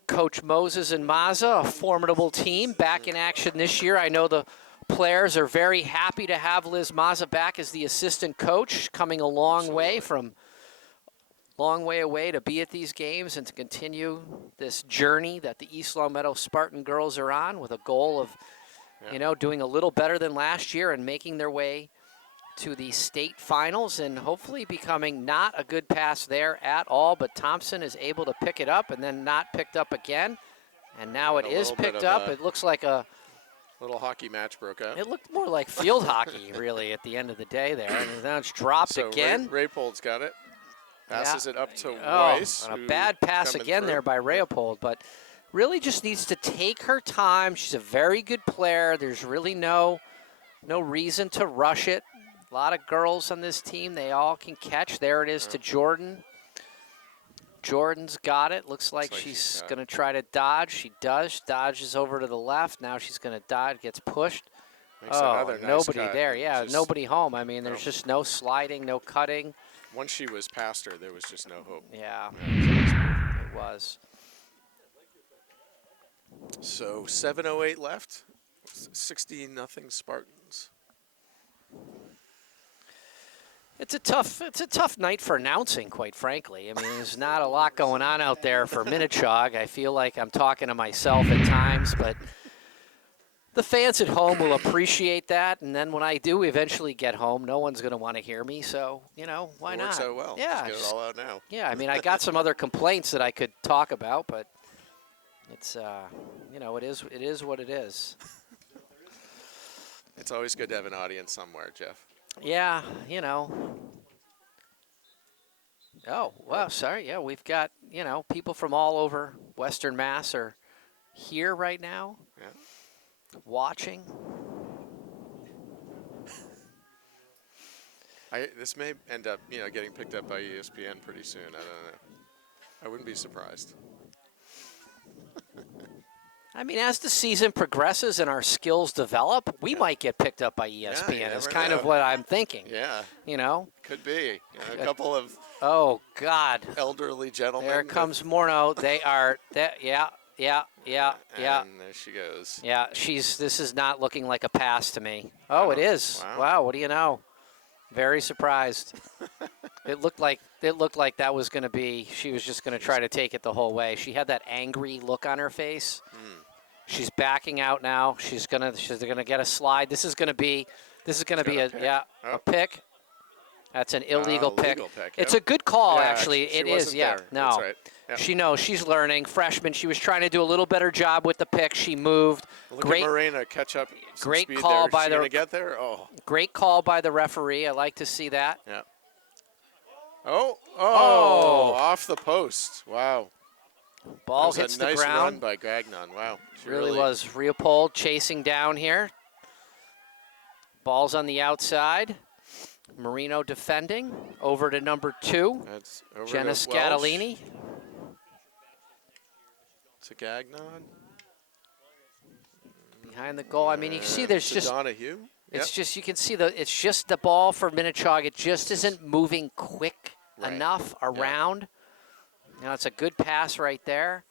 Coach Moses and Mazza, a formidable team, back in action this year. I know the players are very happy to have Liz Mazza back as the assistant coach, coming a long way away to be at these games and to continue this journey that the East Long Meadow Spartan girls are on, with a goal of, doing a little better than last year and making their way to the state finals and hopefully becoming not a good pass there at all, but Thompson is able to pick it up and then not picked up again. And now it is picked up. It looks like a little hockey match broke out. It looked more like field hockey, really, at the end of the day there. And now it's dropped again. Raypold's got it. Passes it up to Oh, Weiss. and a who bad pass coming again through. there by Leopold, but really just needs to take her time. She's a very good player. There's really no reason to rush it. A lot of girls on this team, they all can catch. There it is to Jordan. Jordan's got it. Looks like she's going to try to dodge. She does. Dodges over to the left. Now she's going to dodge, gets pushed. Makes Oh, another nice nobody cut. there. Yeah, Just, nobody home. I mean, there's just no sliding, no cutting. Once she was past her, there was just no hope. Yeah, Yeah, it was. so 7:08 left. 16-0 Spartans. It's a tough night for announcing, quite frankly. I mean, there's not a lot going on out there for Minnechaug. I feel like I'm talking to myself at times, but the fans at home will appreciate that. And then when I do eventually get home, no one's going to want to hear me. So, why not? Works out well. Yeah, Just get it all out now. yeah. I mean, I got some other complaints that I could talk about, but it's it is what it is. It's always good to have an audience somewhere, Jeff. Yeah, Oh, well, sorry. Yeah, we've got, people from all over Western Mass are here right now, watching. This may end up, getting picked up by ESPN pretty soon. I don't know. I wouldn't be surprised. I mean, as the season progresses and our skills develop, we might get picked up by ESPN. That's kind of what I'm thinking. Yeah. Could be. A couple of Oh, God. elderly gentlemen. There comes Morno. They are, yeah. And there she goes. Yeah, this is not looking like a pass to me. Oh, it is. Wow, what do you know? Very surprised. It looked like that was going to be, she was just going to try to take it the whole way. She had that angry look on her face. She's backing out now. She's gonna get a slide. This is gonna be a pick. That's an illegal pick. It's a good call, actually. She it is. Yeah. there. No. That's right. Yep. She knows. She's learning. Freshman. She was trying to do a little better job with the pick. She moved. Look at Morena catch up. Great speed call there. by Is she the. gonna get there? Oh. Great call by the referee. I like to see that. Yeah. Oh, off the post. Wow. Ball that hits was a nice the ground. run by Gagnon. Wow. She Really was. Leopold chasing down here. Ball's on the outside. Marino defending. Over to number 2. That's over Jenna to Scatolini. To Gagnon. Behind the goal. I mean, you see there's just Donahue. it's just you can see it's just the ball for Minnechaug. It just isn't moving quick enough around. It's a good pass right there.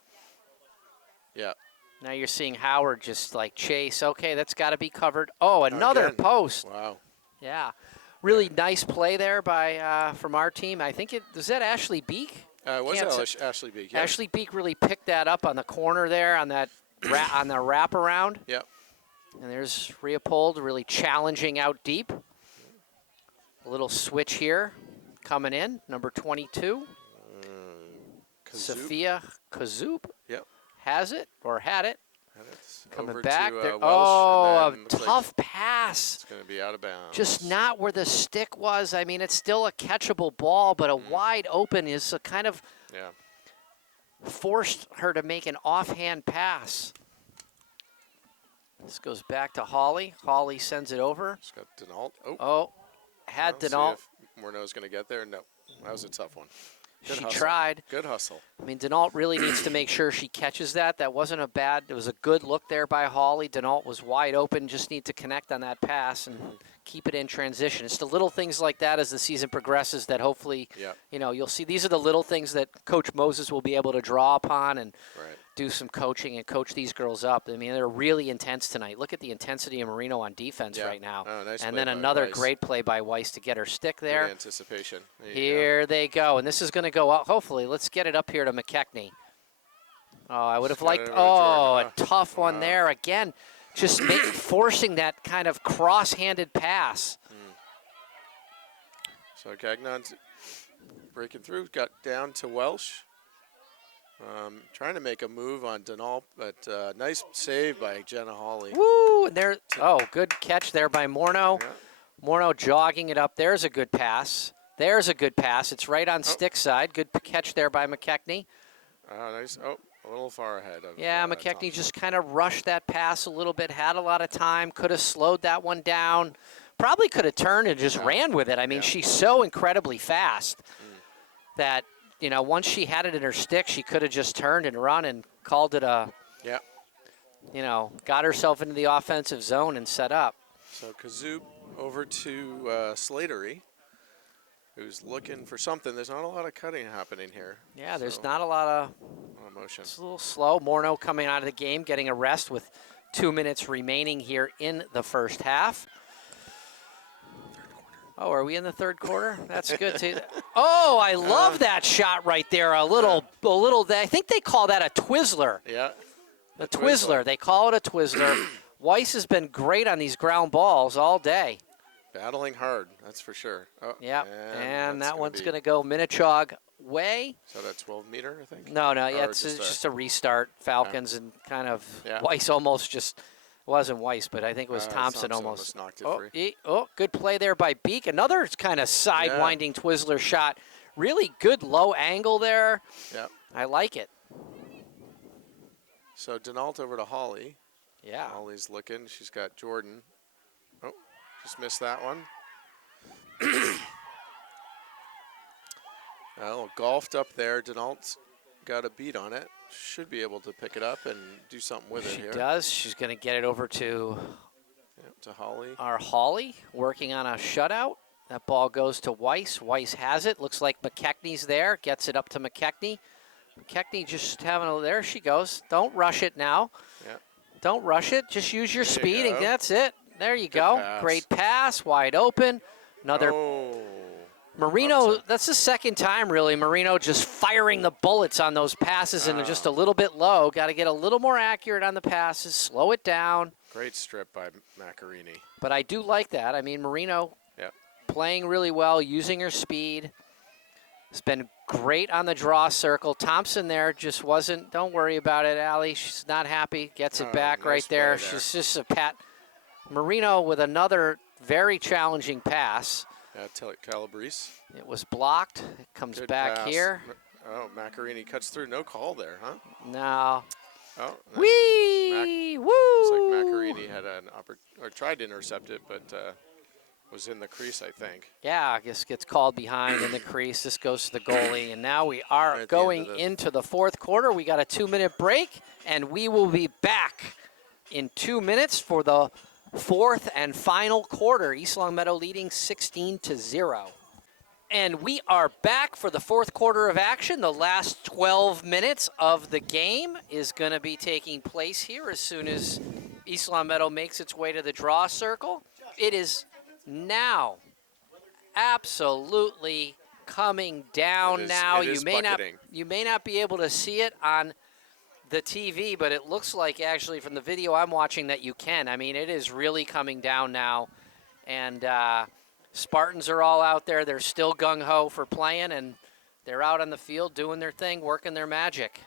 Yeah. Now you're seeing Howard just like chase. Okay, that's got to be covered. Oh, another post. Wow. Yeah. Really nice play there by from our team. I think was that Ashley Beek? It was Ashley Beek. Yeah. Ashley Beek really picked that up on the corner there on that on the wraparound. Yep. And there's Leopold really challenging out deep. A little switch here coming in, number 22. Sophia Kazoub has it or had it. Coming back there. Oh, a tough pass. It's going to be out of bounds. Just not where the stick was. I mean, it's still a catchable ball, but a wide open is a kind of forced her to make an offhand pass. This goes back to Holly. Holly sends it over. It's got Denault. Had Denault. Morneau's going to get there. No, that was a tough one. She tried. Good hustle. I mean, Denault really needs to make sure she catches that. That wasn't a bad, it was a good look there by Holly. Denault was wide open, just need to connect on that pass and keep it in transition. It's the little things like that as the season progresses that hopefully, you'll see. These are the little things that Coach Moses will be able to draw upon and do some coaching and coach these girls up. I mean, they're really intense tonight. Look at the intensity of Marino on defense right now. Oh, nice and play then by another Weiss. Great play by Weiss to get her stick there. Good anticipation. Here they go. And this is going to go out. Hopefully, let's get it up here to McKechnie. Oh, I would have liked, a tough one there. Again, just forcing that kind of cross-handed pass. So Gagnon's breaking through, got down to Welsh. Trying to make a move on Denault, but nice save by Jenna Hawley. Woo! And there, good catch there by Morneau. Morneau jogging it up. There's a good pass. There's a good pass. It's right on stick side. Good catch there by McKechnie. Nice. Oh, a little far ahead of. Yeah, McKechnie Thompson. just kind of rushed that pass a little bit, had a lot of time, could have slowed that one down. Probably could have turned and just ran with it. I mean, she's so incredibly fast that, you know, once she had it in her stick, she could have just turned and run and called it a, you know, got herself into the offensive zone and set up. So Kazub over to Slatery, who's looking for something. There's not a lot of cutting happening here. Yeah, there's not a lot of motion. It's a little slow. Morneau coming out of the game, getting a rest with 2 minutes remaining here in the first half. Oh, are we in the third quarter? That's good too. Oh, I love that shot right there. A little. I think they call that a Twizzler. Yeah. A Twizzler. They call it a Twizzler. Weiss has been great on these ground balls all day. Battling hard, that's for sure. Oh, yep. And that one's going to go Minnechaug way. So that's 12 meter, I think? No, yeah, it's just a restart. Falcons and kind of Weiss almost just wasn't Weiss, but I think it was Thompson almost knocked it free. Good play there by Beek. Another kind of sidewinding Twizzler shot. Really good low angle there. Yep. I like it. So Denault over to Holly. Yeah. Holly's looking. She's got Jordan. Oh, just missed that one. Well, golfed up there. Denault's got a beat on it. Should be able to pick it up and do something with it here. She does. She's going to get it over to Holly. Our Holly working on a shutout. That ball goes to Weiss. Weiss has it. Looks like McKechnie's there. Gets it up to McKechnie. McKechnie just having a, there she goes. Don't rush it now. Yeah. Don't rush it. Just use your speed, and that's it. There you Good go. pass. Great pass, wide open. Another. Marino, that's the second time, really. Marino just firing the bullets on those passes and just a little bit low. Got to get a little more accurate on the passes, slow it down. Great strip by Macarini. But I do like that. I mean, Marino playing really well, using her speed. It's been great on the draw circle. Thompson there just wasn't, don't worry about it, Allie. She's not happy. Gets it back right there. She's just a pat. Marino with another very challenging pass. Calabrese. It was blocked. It comes back pass. Here. Oh, Macarini cuts through. No call there, huh? No. Oh. Wee! Woo! Looks like Macarini had an or tried to intercept it, but was in the crease, I think. Yeah, I guess gets called behind in the crease. This goes to the goalie, and now we are going into the fourth quarter. We got a 2-minute break, and we will be back in 2 minutes for the fourth and final quarter. East Longmeadow leading 16-0. And we are back for the fourth quarter of action. The last 12 minutes of the game is going to be taking place here as soon as East Longmeadow makes its way to the draw circle. It is now absolutely coming down now. You may not be able to see it on the TV, but it looks like actually from the video I'm watching that you can. I mean, it is really coming down now, and Spartans are all out there. They're still gung-ho for playing, and they're out on the field doing their thing, working their magic.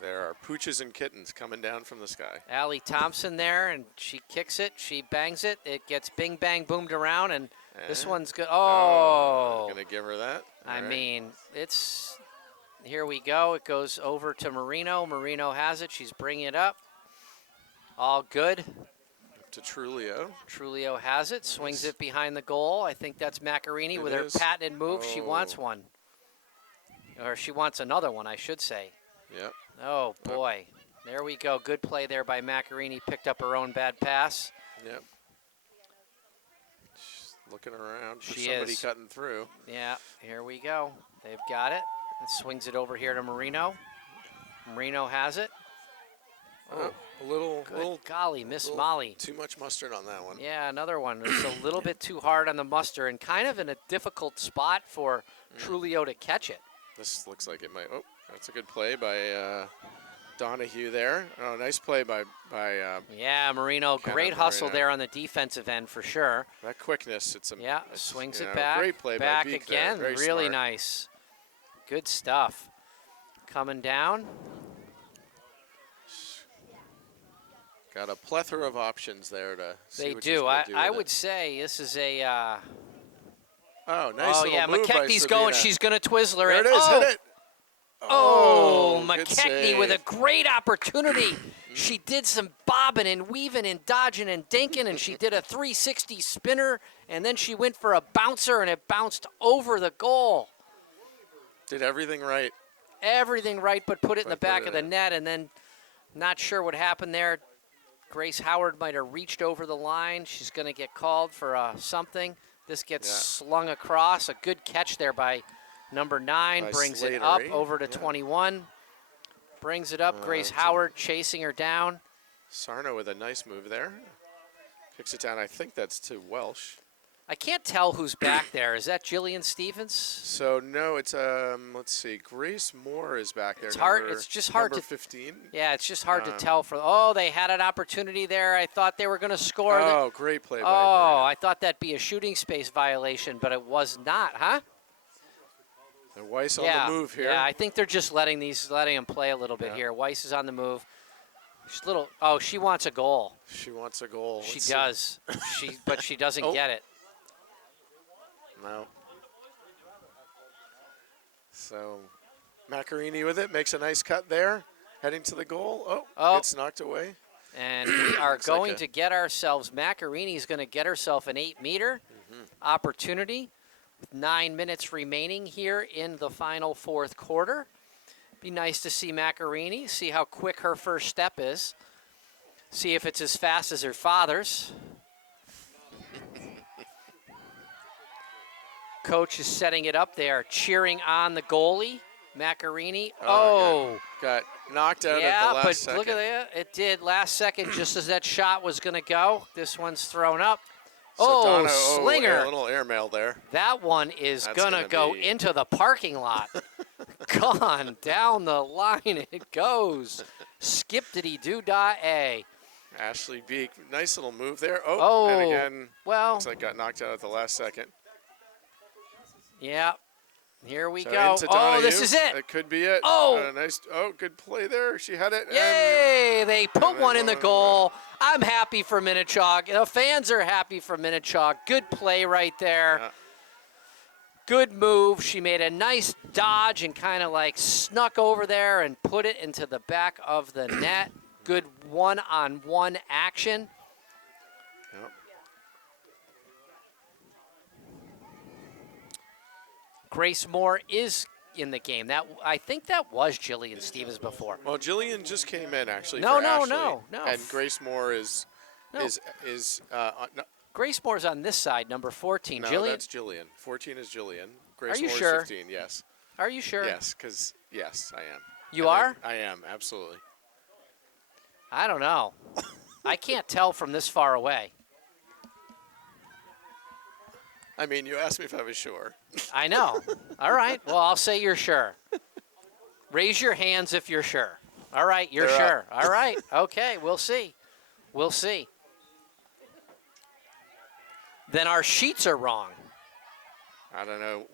There are pooches and kittens coming down from the sky. Allie Thompson there, and she kicks it, she bangs it. It gets bing, bang, boomed around, and this one's good. Oh. Gonna give her that. I mean, it's... Here we go. It goes over to Marino. Marino has it. She's bringing it up. All good. To Trulio. Trulio has it. Swings it behind the goal. I think that's Macarini with her patented move. She wants one. Or she wants another one, I should say. Yep. Oh, boy. There we go. Good play there by Macarini. Picked up her own bad pass. Yep. She's looking around for somebody cutting through. Yeah. Here we go. They've got it. And swings it over here to Marino. Marino has it. Oh, a little golly, Miss Molly. Too much mustard on that one. Yeah, another one. It's a little bit too hard on the mustard and kind of in a difficult spot for Trulio to catch it. This looks like it might. Oh, that's a good play by Donahue there. Oh, nice play by yeah, Marino. Great hustle there on the defensive end for sure. That quickness. Swings it back. Great play back by Beek again. There. Really smart. Nice. Good stuff. Coming down. Got a plethora of options there to see They what do. she's gonna do I with would it. say this is a Oh, nice little yeah, move by McKechnie's going. Sabina. She's going to Twizzler There it. it is. Oh, Hit it. oh, good McKechnie with a save. great opportunity. She did some bobbing and weaving and dodging and dinking, and she did a 360 spinner, and then she went for a bouncer, and it bounced over the goal. Did everything right. Everything right, but put it in the But put back it of the in. net, and then not sure what happened there. Grace Howard might have reached over the line. She's going to get called for something. This gets slung across. A good catch there by number 9. By Brings Slater, it up eh? over to 21. Brings it up. Grace Howard chasing her down. Sarno with a nice move there. Kicks it down. I think that's to Welsh. I can't tell who's back there. Is that Jillian Stevens? So no, it's let's see. Grace Moore is back there. It's hard. It's just hard number to 15. Yeah, it's just hard to tell. They had an opportunity there. I thought they were going to score. Oh, great play by Oh, Brandon. I thought that'd be a shooting space violation, but it was not, huh? And Weiss on Yeah, the move here. yeah. I think they're just letting them play a little bit here. Weiss is on the move. She's little. Oh, she wants a goal. She wants a goal. She Let's see. does. But she doesn't get it. No. So Macarini with it, makes a nice cut there, heading to the goal. Oh. It's knocked away. And we are Looks like going to get ourselves, Macarini's going to get herself an 8-meter opportunity with 9 minutes remaining here in the final fourth quarter. Be nice to see Macarini, see how quick her first step is, see if it's as fast as her father's. Coach is setting it up there, cheering on the goalie, Macarini. Oh. Got knocked out Yeah, at the last but second. look at that. It did last second, just as that shot was going to go. This one's thrown up. So Donna, Slinger. a little airmail there. That one is That's going to gonna go be- into the parking lot. Gone down the line it goes. Skip-diddy-doo-dah-a. Ashley Beek, nice little move there. And Oh, again, well, looks like got knocked out at the last second. yeah. Here we So go. into Oh, this Donahue. is it. It could be it. Oh. Nice. Oh, good play there. She had it. Yay! They put and one they in the won. goal. I'm happy for Minnechaug. The fans are happy for Minnechaug. Good play right there. Yeah. Good move. She made a nice dodge and kind of like snuck over there and put it into the back of the net. Good one-on-one action. Yep. Grace Moore is in the game. I think that was Jillian Stevens before. Well, Jillian just came in actually. No, for no, Ashley, no. And Grace Moore is No. no, Grace Moore's on this side, number 14. no, Jillian, that's Jillian. 14 is Jillian. Grace Are you Moore sure? is 15. Yes. are you sure? Yes, because yes, I am. You are? I am absolutely. I don't know. I can't tell from this far away. I mean, you asked me if I was sure. I know. All right. Well, I'll say you're sure. Raise your hands if you're sure. All right, you're They're sure. All right. Okay, we'll see. We'll see. Then our sheets are wrong. I don't know.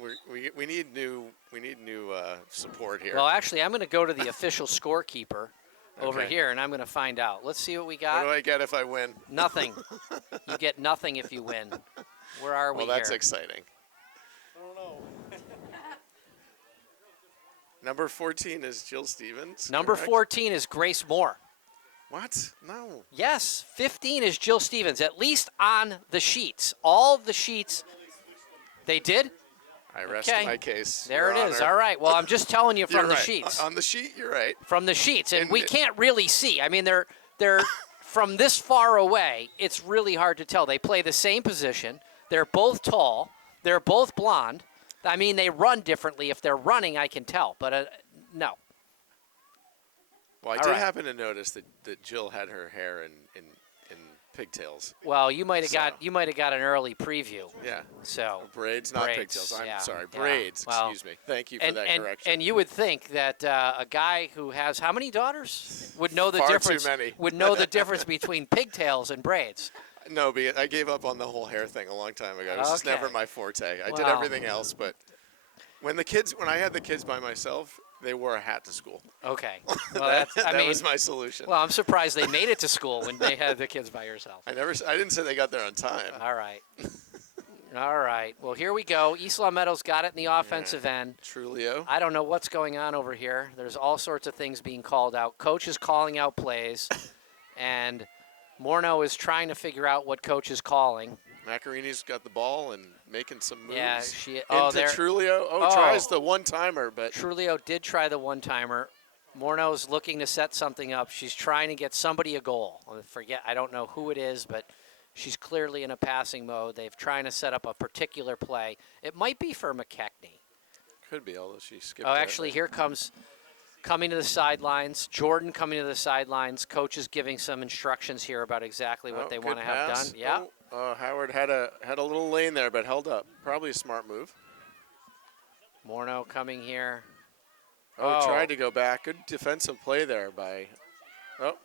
We need new support here. Well, actually, I'm going to go to the official scorekeeper over Okay. here, and I'm going to find out. Let's see what we what got. do I get if I win? Nothing. You get nothing if you win. Where are we Well, that's here? exciting. Number 14 is Jill Stevens. Number correct? 14 is Grace Moore. What? No. Yes, 15 is Jill Stevens, at least on the sheets. All the sheets, they did? I rest Okay. my case. There Your it is. Honor. All right. Well, I'm just telling you You're from the right. sheets. On the sheet, you're right. From the sheets. And And we it- can't really see. I mean, they're from this far away, it's really hard to tell. They play the same position. They're both tall. They're both blonde. I mean, they run differently. If they're running, I can tell. But no. Well, I All did right. happen to notice that Jill had her hair in pigtails. Well, you might have So- got an early preview. Yeah. So Braids, not Braids, pigtails. I'm yeah, sorry. yeah. Braids. Well, Excuse me. Thank you for that correction. And you would think that a guy who has how many daughters would know the Far too difference? many. Would know the difference between pigtails and braids. No, but I gave up on the whole hair thing a long time ago. It was just Okay. never my forte. I did Wow. everything else, but when I had the kids by myself, they wore a hat to school. Okay. Well, that's, I that mean, was my solution. well, I'm surprised they made it to school when they had the kids by yourself. I didn't say they got there on time. All right. All right. Well, here we go. East Long Meadow's got it in the offensive end. Trulio. I don't know what's going on over here. There's all sorts of things being called out. Coach is calling out plays, and Morneau is trying to figure out what coach is calling. Macarini's got the ball and making some moves. Yeah, she. Into there. Trulio. Tries the one-timer, but Trulio did try the one-timer. Morneau's looking to set something up. She's trying to get somebody a goal. I don't know who it is, but she's clearly in a passing mode. They're trying to set up a particular play. It might be for McKechnie. could be, although she skipped. Oh, actually, here comes coming to the sidelines. Jordan coming to the sidelines. Coach is giving some instructions here about exactly what they want to have done. Yeah. Howard had a little lane there, but held up. Probably a smart move. Morneau coming here. Tried to go back. Good defensive play there by. Oh,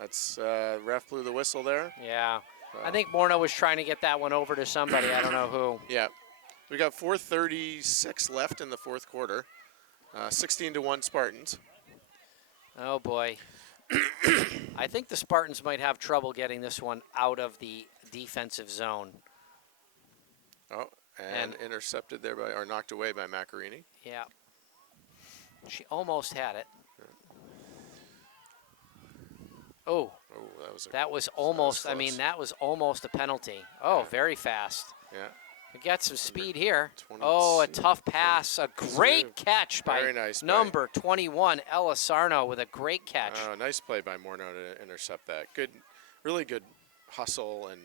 that's ref blew the whistle there. Yeah. I think Morneau was trying to get that one over to somebody. I don't know who. Yeah. We got 4:36 left in the fourth quarter. 16-1 Spartans. Oh, boy. I think the Spartans might have trouble getting this one out of the defensive zone. Oh, and intercepted there or knocked away by Macarini. Yeah. She almost had it. Oh. That was almost, that was almost a penalty. Oh, very fast. Yeah. We got some speed here. Oh, a tough pass. A great catch by number 21, Ella Sarno, with a great catch. Oh, nice play by Morneau to intercept that. Good, really good hustle and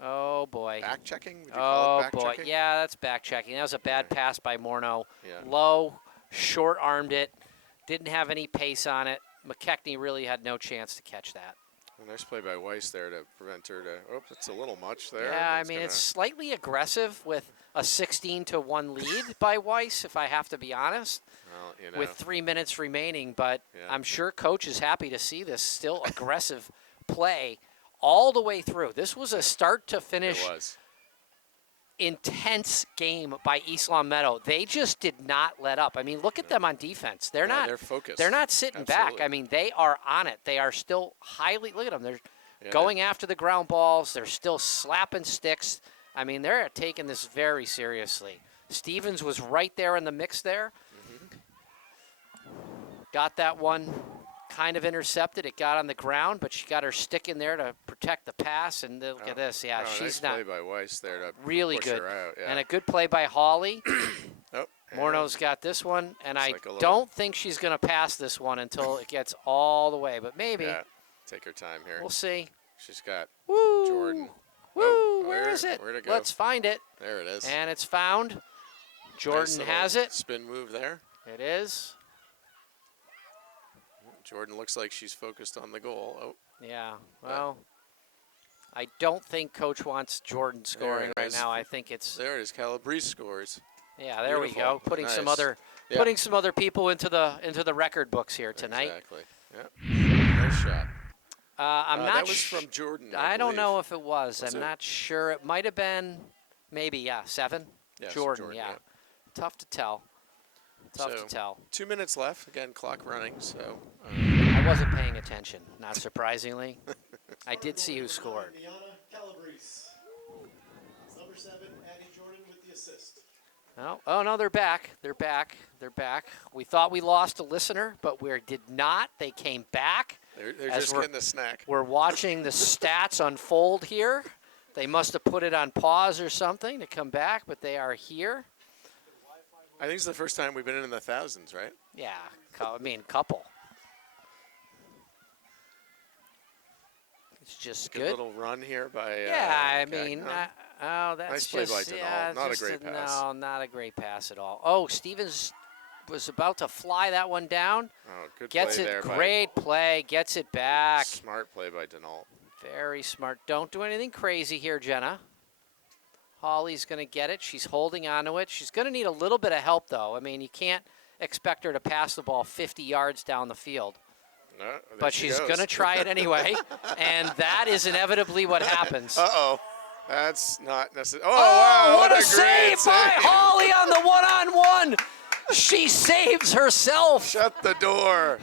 oh, boy. Back checking? Would you call it back boy. checking? Yeah, that's back checking. That was a bad pass by Morneau. Yeah. Low, short-armed it. Didn't have any pace on it. McKechnie really had no chance to catch that. A nice play by Weiss there to prevent her to. Oops, it's a little much there. Yeah, it's slightly aggressive with a 16-1 lead by Weiss, if I have to be honest. Well, with 3 minutes remaining, but I'm sure coach is happy to see this still aggressive play all the way through. This was a start to finish intense game by East Long Meadow. They just did not let up. Look at them on defense. They're focused. They're not sitting back. They are on it. They are still highly, look at them. They're going after the ground balls. They're still slapping sticks. They're taking this very seriously. Stevens was right there in the mix there. Got that one kind of intercepted. It got on the ground, but she got her stick in there to protect the pass. And look at this. Yeah, she's nice play by Weiss there to really push good. Her out, yeah. And a good play by Hawley. Morneau's Morneau's got this one, and I don't think she's going to pass this one until it gets all the way, but maybe. Yeah, take her time here. We'll see. She's got Woo! Jordan. Woo! Where is it? Where'd it go? Let's find it. There it is. And it's found. Jordan Nice has it. Spin move there. It is. Jordan looks like she's focused on the goal. Oh. Yeah, well, I don't think Coach wants Jordan scoring right now. I think it's there. It is. Calabrese scores. Yeah, there we go. Putting nice. some other people into the record books here tonight. Exactly. Yeah. Nice shot. I'm not. That was from Jordan. I don't know if it was. Was I'm it? not sure. It might have been, maybe 7. Yes, Jordan. Yeah. Tough to tell. Tough So, to tell. 2 minutes left. Again, clock running. So. I wasn't paying attention, not surprisingly. I did see who scored. Calabrese. Number 7, Addie Jordan with the assist. Oh, no, they're back. They're back. They're back. We thought we lost a listener, but we did not. They came back. They're just getting a snack. We're watching the stats unfold here. They must have put it on pause or something to come back, but they are here. I think it's the first time we've been in the thousands, right? Yeah, couple. It's just good. Little run here by. That's nice play by Denal. Not a great pass. No, not a great pass at all. Oh, Stevens was about to fly that one down. Oh, good Gets play it. there. Great play. Gets it back. Smart play by Denal. Very smart. Don't do anything crazy here, Jenna. Holly's going to get it. She's holding on to it. She's going to need a little bit of help, though. You can't expect her to pass the ball 50 yards down the field. No, but she's going to try it anyway, and that is inevitably what happens. Uh-oh. That's not necessary. Oh, wow. What a save by Holly on the one-on-one. She saves herself. Shut the door.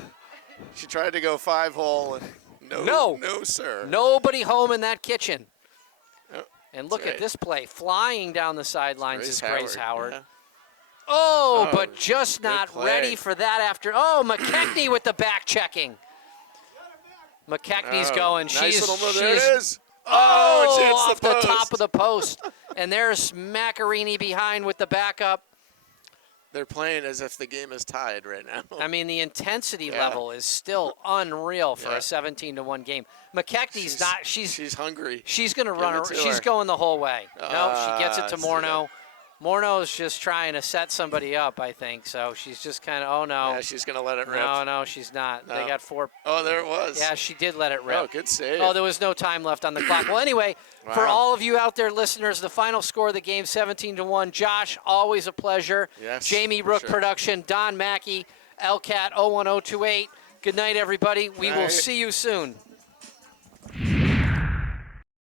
She tried to go 5-hole. And no, sir. Nobody home in that kitchen. And look That's at right. this play. Flying down the sidelines is Grace Howard. Yeah. Oh, Oh, but just good not play. ready for that after. Oh, McKechnie with the back checking. McKechnie's Oh, going. Nice little move. She There it is. is. Oh, and she hits Off the top post. of the post. And there's Macarini behind with the backup. They're playing as if the game is tied right now. I mean, the intensity Yeah. level is still unreal for Yeah. a 17-1 game. McKechnie's not. She's hungry. She's going to Give run. it to She's her. going the whole way. No, she gets it to see Morneau. Morneau's just trying to set somebody up, I think. So she's just kind of, oh, no. Yeah, she's going to let it rip. No, she's not. No. They got 4. Oh, there it was. Yeah, she did let it rip. Oh, good save. Oh, there was no time left on the clock. Well, anyway, for Wow. all of you out there listeners, the final score of the game, 17-1. Josh, always a pleasure. Yes, Jamie for Rook sure. Production, Don Mackey, LCAT 01028. Good night, everybody. We will Night. see you soon.